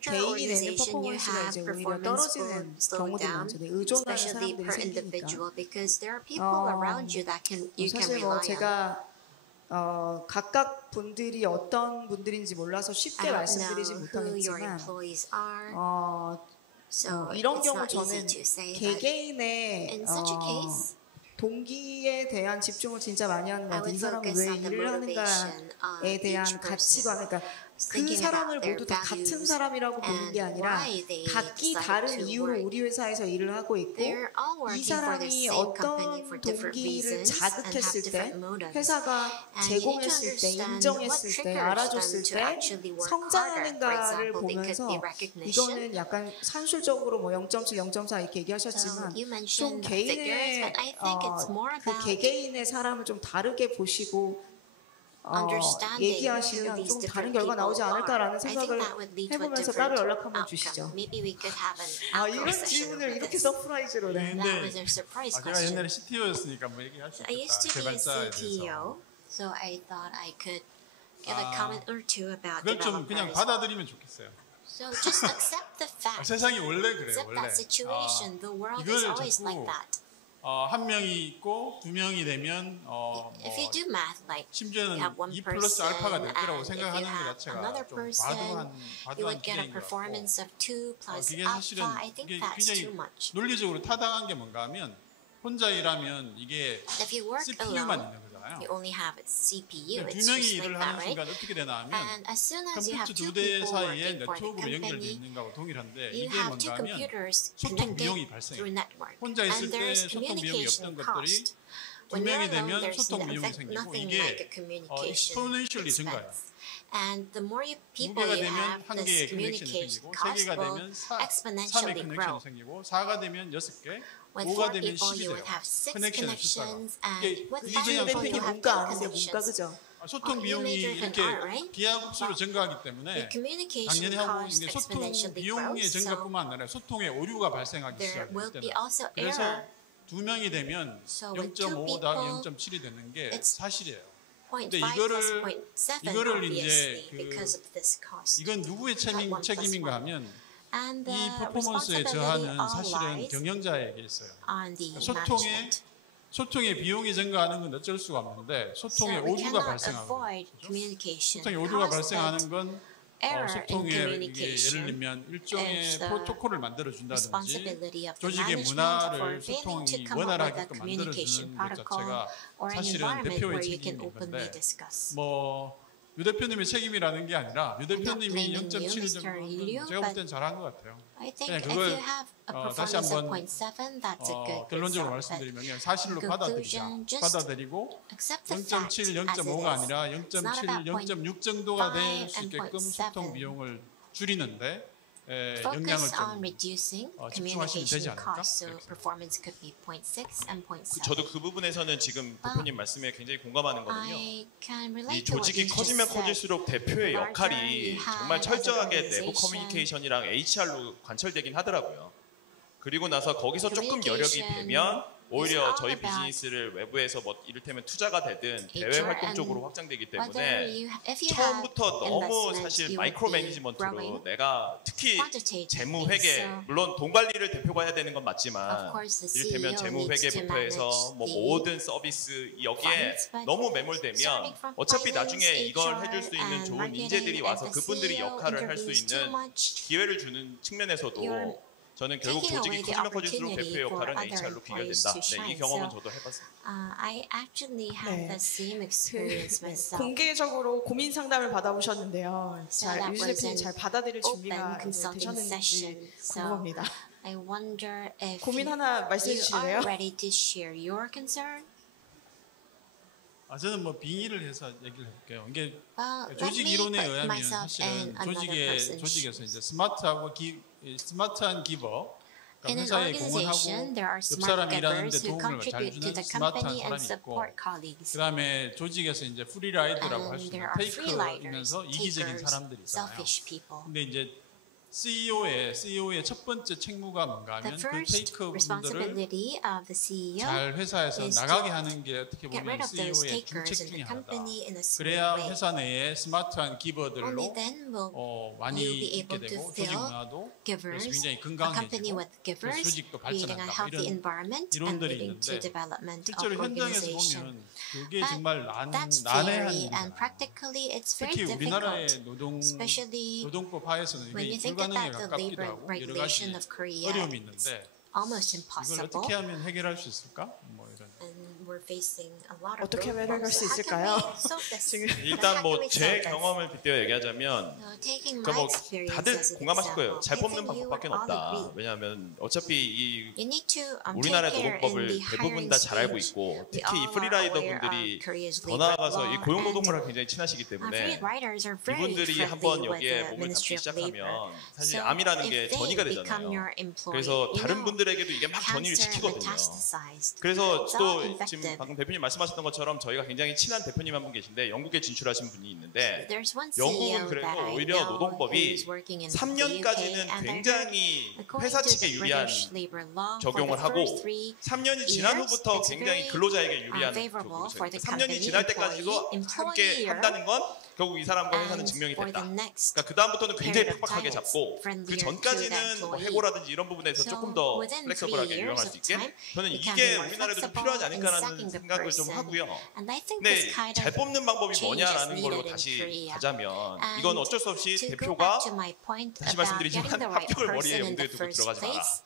개인이 내는 퍼포먼스가 이제 오히려 떨어지는 경우들이 많죠. 의존하는 사람들이 생기니까. 사실 뭐 제가 각각 분들이 어떤 분들인지 몰라서 쉽게 말씀드리지 못하겠지만 이런 경우 저는 개개인의 동기에 대한 집중을 진짜 많이 하는 것 같아요. 이 사람은 왜 일을 하는가에 대한 가치관, 그러니까 그 사람을 모두 다 같은 사람이라고 보는 게 아니라 각기 다른 이유로 우리 회사에서 일을 하고 있고 이 사람이 어떤 동기를 자극했을 때 회사가 제공했을 때 인정했을 때 알아줬을 때 성장하는가를 보면서 이거는 약간 산술적으로 뭐 0.7, 0.4 이렇게 얘기하셨지만 좀 개인의 그 개개인의 사람을 좀 다르게 보시고 얘기하시면 좀 다른 결과 나오지 않을까라는 생각을 해보면서 따로 연락 한번 주시죠. 이런 질문을 이렇게 서프라이즈로 네. 제가 옛날에 CTO였으니까 뭐 얘기할 수 있겠다. 개발자에 대해서. So I thought I could give a comment or two about 그걸 좀 그냥 받아들이면 좋겠어요. So just accept the fact. 세상이 원래 그래요. Accept that situation. The world is always like that. 한 명이 있고 두 명이 되면 If you do math, like 심지어는 you have one 2 플러스 알파가 될 거라고 person, 생각하는 if you 것 have 자체가 another 좀 person, you 과도한 would get a 기대인 것 같고 performance of 2 plus 그게 사실은 alpha. I think 이게 that's too 굉장히 much. 논리적으로 타당한 게 뭔가 하면 혼자 일하면 이게 If you work CPU만 alone, 있는 거잖아요. you only have a CPU. 두 It's 명이 just like 일을 that, 하는 right? 순간 어떻게 되나 하면 And as soon as you have 컴퓨터 two 두 대 people 사이에 working for the 네트워크로 연결돼 company, 있는 거하고 동일한데 you 이게 have two 뭔가 하면 computers 소통 connected 비용이 through 발생해요. network. 혼자 있을 And 때 there's 소통 비용이 communication 없던 것들이 cost. 두 When 명이 you're alone, 되면 there's 소통 비용이 생기고 nothing 이게 like a communication exponentially 증가해요. expense. And the more 두 people 개가 you 되면 have, 한 this 개의 커넥션이 communication 생기고 세 cost 개가 will 되면 3의 exponentially 커넥션이 grow. 생기고 4가 되면 6개, With 5가 4 되면 people, 10이 you 돼요. would have 6 커넥션의 숫자가. connections, 이게 and with 5 이주일 people, 대표님 you have 문과 10 아니세요? 문과 connections. 그죠? 소통 you 비용이 majored in 이렇게 art, right? 기하급수로 증가하기 The 때문에 communication 당연히 하고 cost 이게 소통 exponentially 비용의 grows, so 증가뿐만 아니라 소통의 오류가 발생하기 there will be 시작할 also 때는 그래서 error. 두 명이 되면 So with two 0.5 더하기 people, 0.7이 되는 게 it's 사실이에요. 0.5 근데 plus 0.7 이거를 obviously 이제 because of this cost. 이건 누구의 책임인가 하면 And 이 the 퍼포먼스의 responsibility 저하는 all 사실은 lies 경영자에게 있어요. on the 소통의 management. 소통의 비용이 증가하는 건 어쩔 수가 없는데 소통의 So we 오류가 cannot 발생하고 avoid communication 소통의 오류가 costs, 발생하는 but 건 error in 소통의 이게 예를 communication 들면 일종의 is the 프로토콜을 만들어 준다든지 responsibility of the 조직의 management 문화를 for failing to 소통이 come up with a 원활하게끔 communication 만들어주는 것 protocol 자체가 or an 사실은 environment 대표의 where you can 책임인 openly 건데 discuss. 뭐 유 대표님의 책임이라는 게 아니라 유 대표님이 blaming you, 0.7 Mr. Liu, 정도 제가 볼 but 땐 잘한 것 같아요. I think 그냥 if 그걸, you have a 다시 performance of 한번 0.7, that's a good 결론적으로 result. But 말씀드리면 그냥 사실로 conclusion, just 받아들이고 accept the fact 0.7, as it 0.5가 is. 아니라 It's not 0.7, about 0.6 정도가 될 수 and 있게끔 0.7. 소통 비용을 줄이는데 영향을 Focus on 좀 reducing 집중하시면 되지 communication 않을까? costs, so 그렇게 performance could be 0.6 and 0.7. 저도 그 부분에서는 지금 대표님 말씀에 굉장히 공감하는 거든요. I can 이 relate to what 조직이 you just 커지면 said. 커질수록 대표의 The larger 역할이 you have 정말 as an 철저하게 내부 organization, 커뮤니케이션이랑 HR로 관철되긴 하더라고요. 그리고 나서 거기서 조금 여력이 Communication 되면 오히려 is 저희 all about 비즈니스를 외부에서 뭐 이를테면 투자가 되든 대외 HR 활동 and 쪽으로 확장되기 whether 때문에 if you have 처음부터 너무 investment, 사실 you would 마이크로 be 매니지먼트로 growing 내가 특히 quantitatively. 재무 회계 So, 물론 돈 관리를 대표가 해야 되는 건 of 맞지만 course, the 이를테면 CEO 재무 needs to 회계부터 manage 해서 뭐 the 모든 서비스 여기에 funds, but 너무 매몰되면 starting from 어차피 finance, 나중에 이걸 HR, 해줄 수 있는 and 좋은 marketing, 인재들이 와서 and the 그분들이 CEO 역할을 할 수 intervenes too 있는 much. 기회를 주는 측면에서도 You're 저는 결국 taking 조직이 away the 커지면 커질수록 opportunity 대표의 for 역할은 other HR로 employees 귀결된다. to 네, 이 shine. 경험은 So, 저도 해봤습니다. I actually have 네. the same experience myself. 공개적으로 고민 상담을 받아보셨는데요. 잘 that 유지 was 대표님 an 잘 받아들일 준비가 open consulting 되셨는지 session. So 궁금합니다. I wonder if 고민 하나 말씀해 you 주실래요? are ready to share your concern. 저는 뭐 빙의를 해서 얘기를 해볼게요. 이게 Well, let 조직 me 이론에 put 의하면 myself in 사실은 another person's 조직에서 shoes. 이제 스마트한 기버, In 그러니까 an 회사에 organization, 공헌하고 there are 옆 smart 사람이 일하는데 givers who 도움을 잘 contribute to 주는 the 스마트한 company and 사람이 있고, support colleagues. 그다음에 조직에서 이제 프리라이드라고 할 수 And there 있는 are free riders, 테이커면서 이기적인 takers, 사람들이 있잖아요. selfish people. 근데 이제 CEO의 첫 번째 책무가 뭔가 The 하면 그 first 테이커 분들을 responsibility of the CEO 잘 회사에서 is 나가게 to 하는 게 어떻게 get 보면 rid of those CEO의 takers 중책 in 중에 the 하나다. company in a smooth 그래야 way. 회사 내에 스마트한 Only 기버들로 then will 많이 you'll be 있게 able to 되고 조직 fill 문화도 그래서 givers, 굉장히 a company 건강해지고 with 그래서 givers, 조직도 creating a 발전한다. healthy 이런 environment and 이론들이 leading to 있는데 development of 실제로 현장에서 organization. 보면 그게 But 정말 that's 난해한 theory, and 일이다. practically it's very 특히 우리나라의 difficult, especially 노동법 하에서는 when you 이게 think 불가능에 about the 가깝기도 labor 하고 여러 가지 regulation of Korea. 어려움이 It's 있는데 almost 이걸 impossible. 어떻게 하면 해결할 수 있을까? 뭐 이런. And we're facing a lot of 어떻게 roadblocks. 해결할 수 So how can 있을까요? we solve this? 지금 일단 How can 뭐 we 제 solve this? 경험을 빗대어 얘기하자면 So taking 그러니까 my 뭐 experience 다들 as an 공감하실 거예요. example, 잘 I 뽑는 think you 방법밖에 would all 없다. agree. 왜냐하면 어차피 이 You need to 우리나라의 take care in 노동법을 the 대부분 hiring 다 잘 알고 stage. 있고 We 특히 이 all are 프리라이더 aware 분들이 of Korea's 더 labor 나아가서 이 law 고용노동부랑 굉장히 친하시기 and 때문에 free riders are very 이분들이 friendly 한번 with 여기에 the 몸을 담기 Ministry of Labor. 시작하면 사실 So 암이라는 if 게 they 전이가 become 되잖아요. your employee, 그래서 you 다른 know, 분들에게도 이게 막 전이를 cancer 시키거든요. metastasized. 그래서 It's 또 all 지금 infected. 방금 대표님 말씀하셨던 것처럼 저희가 굉장히 친한 대표님 한 분 계신데 영국에 진출하신 분이 있는데 There's one 영국은 CEO 그래서 that I 오히려 know 노동법이 who's working in the UK, 3년까지는 and I heard 굉장히 according 회사 to 측에 the 유리한 British labor law, for 적용을 the 하고 first 3 3년이 지난 years, 후부터 it's 굉장히 very, 근로자에게 유리한 favorable for the 3년이 company, 지날 때까지도 employee, 함께 employer, 한다는 건 결국 이 사람과 회사는 and 증명이 for 됐다. the next 그러니까 그 다음부터는 굉장히 period of 팍팍하게 time, it's 잡고 그 friendlier to the 전까지는 뭐 employee. 해고라든지 이런 부분에서 So 조금 더 within 3 플렉서블하게 years 유용할 of 수 있게 time, 저는 you can 이게 be more 우리나라에도 좀 flexible 필요하지 in 않을까라는 sacking the 생각을 좀 person. 하고요. And I think 근데 this kind 잘 of 뽑는 방법이 change is 뭐냐라는 걸로 needed in 다시 Korea. 가자면 And 이건 어쩔 수 없이 to go 대표가 back to my point 다시 about 말씀드리지만 getting the right 합격을 머리에 person in 염두에 the 두고 first 들어가지 마라. place,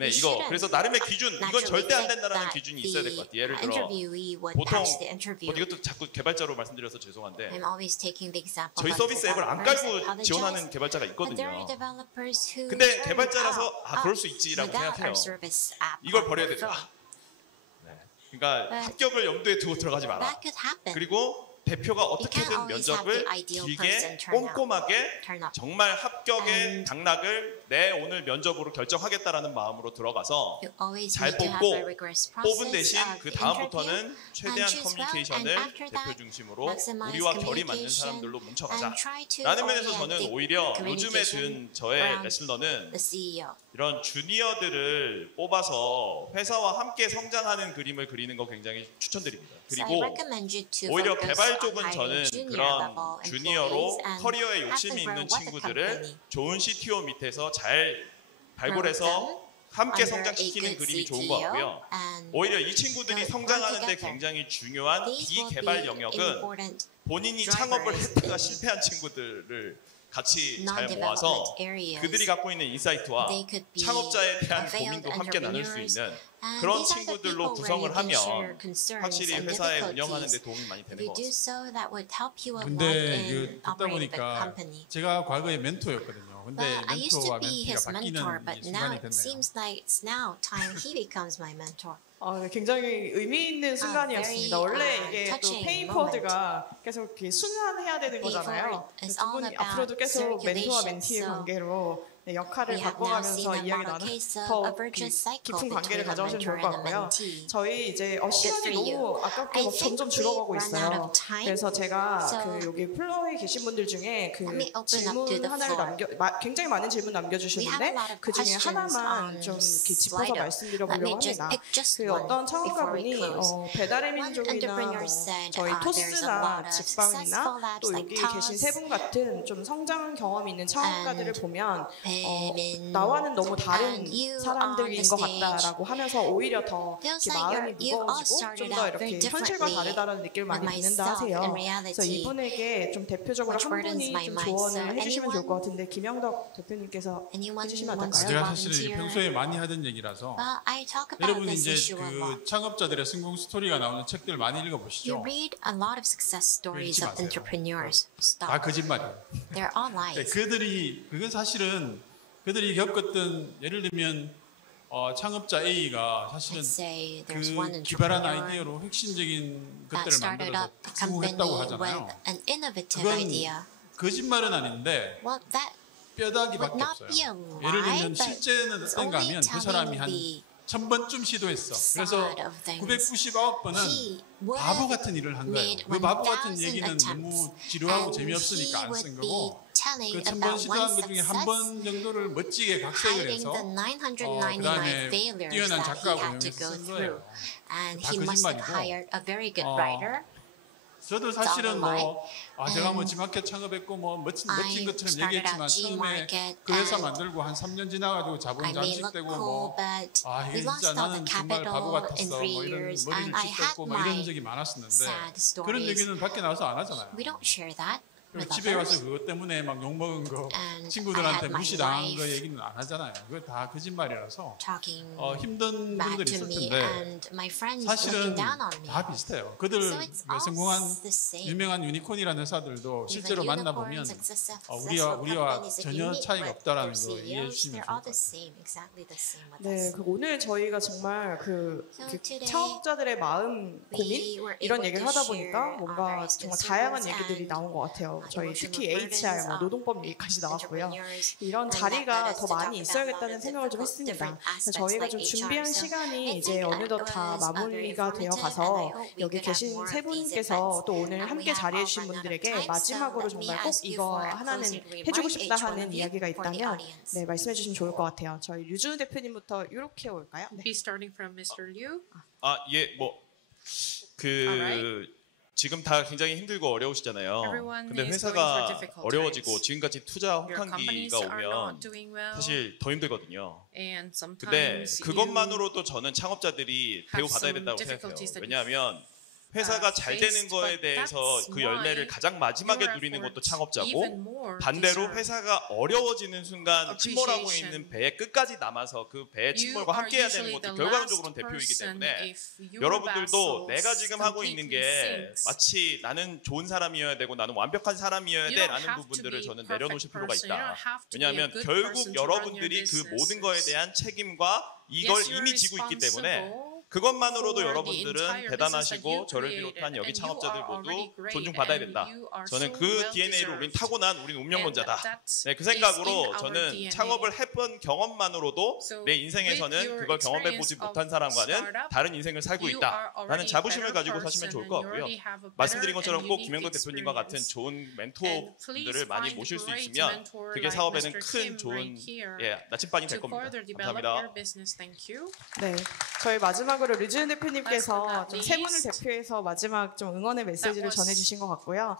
네, you 이거 shouldn't 그래서 나름의 기준 이건 naturally 절대 안 think 된다라는 that 기준이 있어야 될 것 같아요. 예를 the 들어 interviewee would 보통 pass the interview. 이것도 자꾸 개발자로 말씀드려서 죄송한데 I'm always taking the example 저희 of 서비스 앱을 안 developers. I 깔고 apologize. 지원하는 개발자가 But there are 있거든요. developers who 근데 turn 개발자라서 out 아, 그럴 수 있지라고 without 생각해요. our service app 이걸 on 버려야 their 된다. phone. 네. 그러니까 But 합격을 염두에 두고 들어가지 마라. That could happen. 그리고 대표가 can't 어떻게든 always have 면접을 the ideal 길게 person turn out. 꼼꼼하게 Turn up. 정말 합격의 And 당락을 내 오늘 면접으로 결정하겠다라는 마음으로 들어가서 You always 잘 need to have 뽑고 a rigorous 뽑은 process 대신 of 그 the 다음부터는 interview 최대한 and choose well, 커뮤니케이션을 and after 대표 that, 중심으로 maximize 우리와 결이 맞는 communication 사람들로 뭉쳐가자. and try to 라는 면에서 orient 저는 the 오히려 요즘에 communication 든 저의 around 레슬러는 the CEO. 이런 주니어들을 뽑아서 회사와 함께 성장하는 그림을 그리는 거 굉장히 추천드립니다. So I 그리고 recommend you to 오히려 focus 개발 on 쪽은 hiring 저는 junior 그런 level 주니어로 employees and 커리어에 have 욕심이 them grow 있는 with the 친구들을 company. 좋은 CTO 밑에서 잘 Promote 발굴해서 them 함께 under a 성장시키는 good 그림이 좋은 CTO, 것 같고요. and 오히려 이 친구들이 work 성장하는데 together. 굉장히 중요한 these will be 비개발 영역은 important 본인이 drivers 창업을 했다가 in 실패한 친구들을 같이 잘 non-development 모아서 areas. 그들이 갖고 있는 인사이트와 They could be 창업자에 대한 failed 고민도 함께 나눌 수 entrepreneurs. 있는 And 그런 these are the 친구들로 people where 구성을 you can share 하면 concerns 확실히 and 회사에 difficulties. 운영하는 데 도움이 많이 If 되는 you 것 do 같습니다. so, that would help you a lot 근데 in 듣다 operating the 보니까 company. 제가 과거에 멘토였거든요. 근데 But I used to 멘토와 be 멘티가 his mentor, 바뀌는 but 이 now 시간이 it 됐네요. seems like it's now time he becomes my mentor. 네, 굉장히 의미 있는 순간이었습니다. very, 원래 이게 또 touching 페이퍼드가 계속 이렇게 순환해야 되는 거잖아요. It's 두 all 분이 about 앞으로도 계속 멘토와 circulation. 멘티의 So 관계로 네, 역할을 we have now 바꿔가면서 seen a 이야기 model 나누 case of 더 a virtuous cycle 깊은 관계를 between a 가져가시면 mentor 좋을 것 and a 같고요. mentee. 저희 이제 시간이 for you. 너무 아깝게 I 막 think 점점 we 줄어가고 run out 있어요. of time. 그래서 제가 So 그 여기 플로어에 계신 분들 중에 그 Let me open up to 질문 the 하나를 floor. 굉장히 많은 질문 We have a 남겨주시는데 lot of 그 중에 questions 하나만 on 좀 이렇게 짚어서 Slido. Let 말씀드려보려고 me just 합니다. pick just 그 one 어떤 before we 창업가분이 close. 배달의 One 민족이나 entrepreneur 뭐 said, 저희 there's a 토스나 lot of 직방이나 successful labs 또 like 여기 계신 세 분 같은 좀 성장 경험이 있는 창업가들을 and 보면 Paymin, 나와는 너무 다른 and you 사람들인 on 것 the 같다라고 하면서 오히려 더 feels 이렇게 like 마음이 you've all 무거워지고 좀 started 더 out very 이렇게 현실과 differently 다르다는 느낌을 많이 with 받는다 myself 하세요. in 그래서 reality, 이분에게 좀 대표적으로 which 한 burdens 분이 my 좀 mind. 조언을 So 해주시면 좋을 것 anyone- 같은데 김영덕 대표님께서 anyone 해주시면 wants 어떨까요? to 제가 사실은 이제 volunteer? 평소에 많이 하던 얘기라서 Well, I talk about 여러분 this 이제 issue a lot. 그 창업자들의 성공 스토리가 나오는 책들 많이 You 읽어보시죠. read a lot of success stories 읽지 of 마세요. entrepreneurs. 다 Stop. 거짓말이에요. They're all 네, lies. 그건 사실은 그들이 겪었던 예를 들면 창업자 A가 사실은 Let's say there's one 그 기발한 entrepreneur 아이디어로 핵심적인 that 것들을 started 만들어서 up a company 성공했다고 with 하잖아요. an innovative 그건 idea. 거짓말은 아닌데 Well, that 뼈다귀밖에 would not 없어요. be a 예를 lie, 들면 but 실제는 it's 어떤가 only 하면 그 telling 사람이 한 the 1000번쯤 시도했어. 그래서 side of things. 999번은 He would 바보 같은 일을 한 거예요. made 그 바보 같은 1000 얘기는 attempts. 너무 지루하고 And 재미없으니까 he 안 쓴 would be 거고 telling 그 1000번 about 시도한 one 것 중에 한 success, 번 정도를 멋지게 각색을 hiding 해서 the 999 그다음에 failures 뛰어난 that he 작가하고 had to 영역을 go 쓴 through. 거예요. And 다 he must have 거짓말이고. hired a very good 어, writer. 저도 사실은 뭐 제가 뭐 And 지마켓 창업했고 뭐 멋진 I 것처럼 started 얘기했지만 out 처음에 Gmarket 그 회사 and 만들고 한 3년 지나가지고 자본 I may look 잠식되고 cool, 뭐 but 아 we 이게 lost 진짜 all the 나는 정말 바보 capital in 같았어 3 뭐 이런 years, 머리를 and I had 찢었고 뭐 이런 my 적이 많았었는데 sad 그런 stories. 얘기는 밖에 나와서 안 하잖아요. We don't share that 그리고 with 집에 와서 others. 그것 때문에 막 욕먹은 거 And 친구들한테 I had my 무시당한 거 wife 얘기는 안 하잖아요. 그거 다 거짓말이라서 Talking 힘든 bad 분들이 to 있을 me 텐데 and my friends 사실은 looking down on me. 다 비슷해요. 그들 So it's all 성공한 the same. 유명한 유니콘이라는 회사들도 Even 실제로 만나보면 unicorns, successful 우리와 companies, if 전혀 you meet 차이가 with 없다라는 their 거 이해해 CEOs, 주시면 they're 좋을 all 것 the 같아요. same, exactly the same with 네, us. 그 오늘 저희가 정말 So 그 today, 창업자들의 마음, 고민 we were 이런 able 얘기를 to 하다 share 보니까 our 뭔가 various 정말 concerns 다양한 얘기들이 and 나온 것 같아요. 저희 emotional 특히 burdens HR, 뭐 of 노동법 얘기까지 나왔고요. entrepreneurs, 이런 and that 자리가 led us 더 to 많이 talk 있어야겠다는 about 생각을 좀 different 했습니다. aspects 저희가 like 좀 HR. 준비한 So 시간이 I 이제 think 어느덧 it 다 was 마무리가 되어 very informative, and I 가서 hope we 여기 could have 계신 more 세 of these 분께서 events. 또 오늘 We 함께 have 자리해 all 주신 run out of 분들에게 time, so 마지막으로 let me 정말 꼭 ask you 이거 for a 하나는 closing remark, 해주고 싶다 each one 하는 of you, 이야기가 for the 있다면 audience. 네, 말씀해 주시면 좋을 것 같아요. 저희 류준우 대표님부터 이렇게 올까요? 네. Be starting from Mr. Liu. 그 지금 다 굉장히 힘들고 어려우시잖아요. Everyone 근데 is 회사가 going through difficult 어려워지고 times. 지금까지 투자 Your companies 혹한기가 are 오면 not doing well, 사실 더 힘들거든요. and 근데 sometimes 그것만으로도 저는 창업자들이 have 대우받아야 some 된다고 difficulties 생각해요. that you 왜냐하면 회사가 잘 되는 faced, 거에 but 대해서 that's 그 열매를 why 가장 마지막에 your 누리는 것도 efforts 창업자고 even more 반대로 deserve 회사가 어려워지는 순간 침몰하고 appreciation. 있는 배의 끝까지 남아서 그 배의 You 침몰과 are 함께해야 되는 usually 것도 the 결과적으로는 last 대표이기 person 때문에 if your 여러분들도 vessels 내가 지금 하고 있는 게 completely sinks. 마치 나는 좋은 사람이어야 되고 나는 완벽한 사람이어야 You don't 돼라는 have to 부분들을 be 저는 perfect 내려놓으실 필요가 person. You 있다. don't have to be a 왜냐하면 good 결국 person to run your 여러분들이 그 모든 거에 businesses. 대한 책임과 이걸 Yes, you're 이미 지고 있기 때문에 responsible 그것만으로도 for the 여러분들은 entire 대단하시고 business that you 저를 created, 비롯한 여기 and you 창업자들 are 모두 already great, 존중받아야 and 된다. you are 저는 so 그 well DNA를 우린 deserved. 타고난 우린 운명론자다. And that 네, 그 is 생각으로 in our 저는 DNA. 창업을 해본 경험만으로도 So 내 with 인생에서는 your 그걸 경험해보지 experience 못한 of 사람과는 startup, 다른 인생을 살고 You are 있다라는 already 자부심을 better 가지고 사시면 person 좋을 and 것 you 같고요. already have a better 말씀드린 것처럼 and 꼭 unique 김영도 대표님과 같은 experience. 좋은 And 멘토들을 please 많이 find 모실 수 great 있으면 mentor 그게 like 사업에는 Mr. 큰 Kim 좋은 right here 나침반이 될 to 겁니다. further develop 감사합니다. your business. Thank you. 네, 저희 마지막으로 마지막으로 류지은 대표님께서 좀 세 분을 대표해서 마지막 좀 응원의 메시지를 전해주신 것 같고요.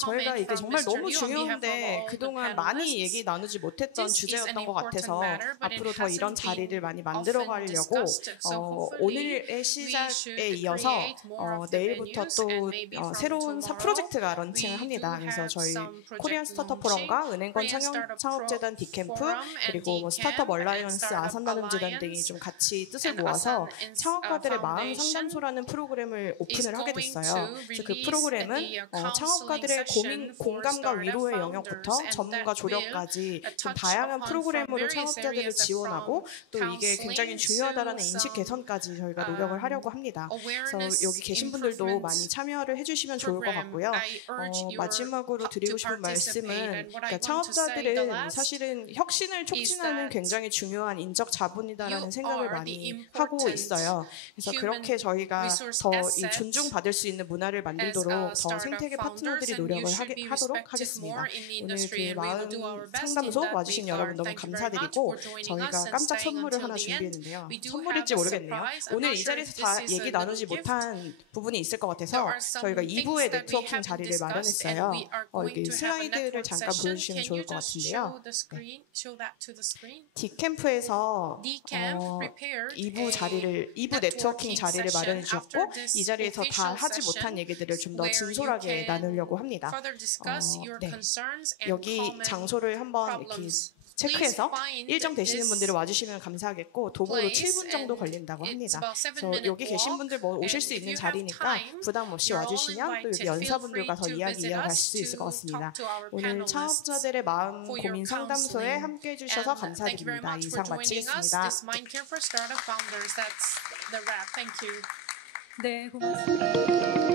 저희가 이게 정말 너무 중요한데 그동안 많이 얘기 나누지 못했던 주제였던 것 같아서 앞으로 더 이런 자리를 많이 만들어 가려고 오늘의 시작에 이어서 내일부터 또 새로운 프로젝트가 런칭을 합니다. 그래서 저희 코리안 스타트업 포럼과 은행권 창업재단 디캠프 그리고 뭐 스타트업 얼라이언스 아산나눔재단 등이 좀 같이 뜻을 모아서 창업가들의 마음 상담소라는 프로그램을 오픈을 하게 됐어요. 그래서 그 프로그램은 창업가들의 고민, 공감과 위로의 영역부터 전문가 조력까지 좀 다양한 프로그램으로 창업자들을 지원하고 또 이게 굉장히 중요하다라는 인식 개선까지 저희가 노력을 하려고 합니다. 그래서 여기 계신 분들도 많이 참여를 해주시면 좋을 것 같고요. 마지막으로 드리고 싶은 말씀은 그러니까 창업자들은 사실은 혁신을 촉진하는 굉장히 중요한 인적 자본이다라는 생각을 많이 하고 있어요. 그래서 그렇게 저희가 더 이 존중받을 수 있는 문화를 만들도록 더 생태계 파트너들이 노력을 하도록 하겠습니다. 오늘 그 마음 상담소 와주신 여러분 너무 감사드리고 저희가 깜짝 선물을 하나 준비했는데요. 선물일지 모르겠네요. 오늘 이 자리에서 다 얘기 나누지 못한 부분이 있을 것 같아서 저희가 2부의 네트워킹 자리를 마련했어요. 여기 슬라이드를 잠깐 보여주시면 좋을 것 같은데요. 디캠프에서 2부 네트워킹 자리를 마련해 주셨고 이 자리에서 다 하지 못한 얘기들을 좀 더 진솔하게 나누려고 합니다. 여기 장소를 한번 이렇게 체크해서 일정 되시는 분들이 와주시면 감사하겠고 도보로 7분 정도 걸린다고 합니다. 그래서 여기 계신 분들 뭐 오실 수 있는 자리니까 부담 없이 와주시면 또 여기 연사분들과 더 이어가실 수 있을 것 같습니다. 오늘 창업자들의 마음 고민 상담소에 함께해 주셔서 감사드립니다. 이상 마치겠습니다. 네, 고맙습니다.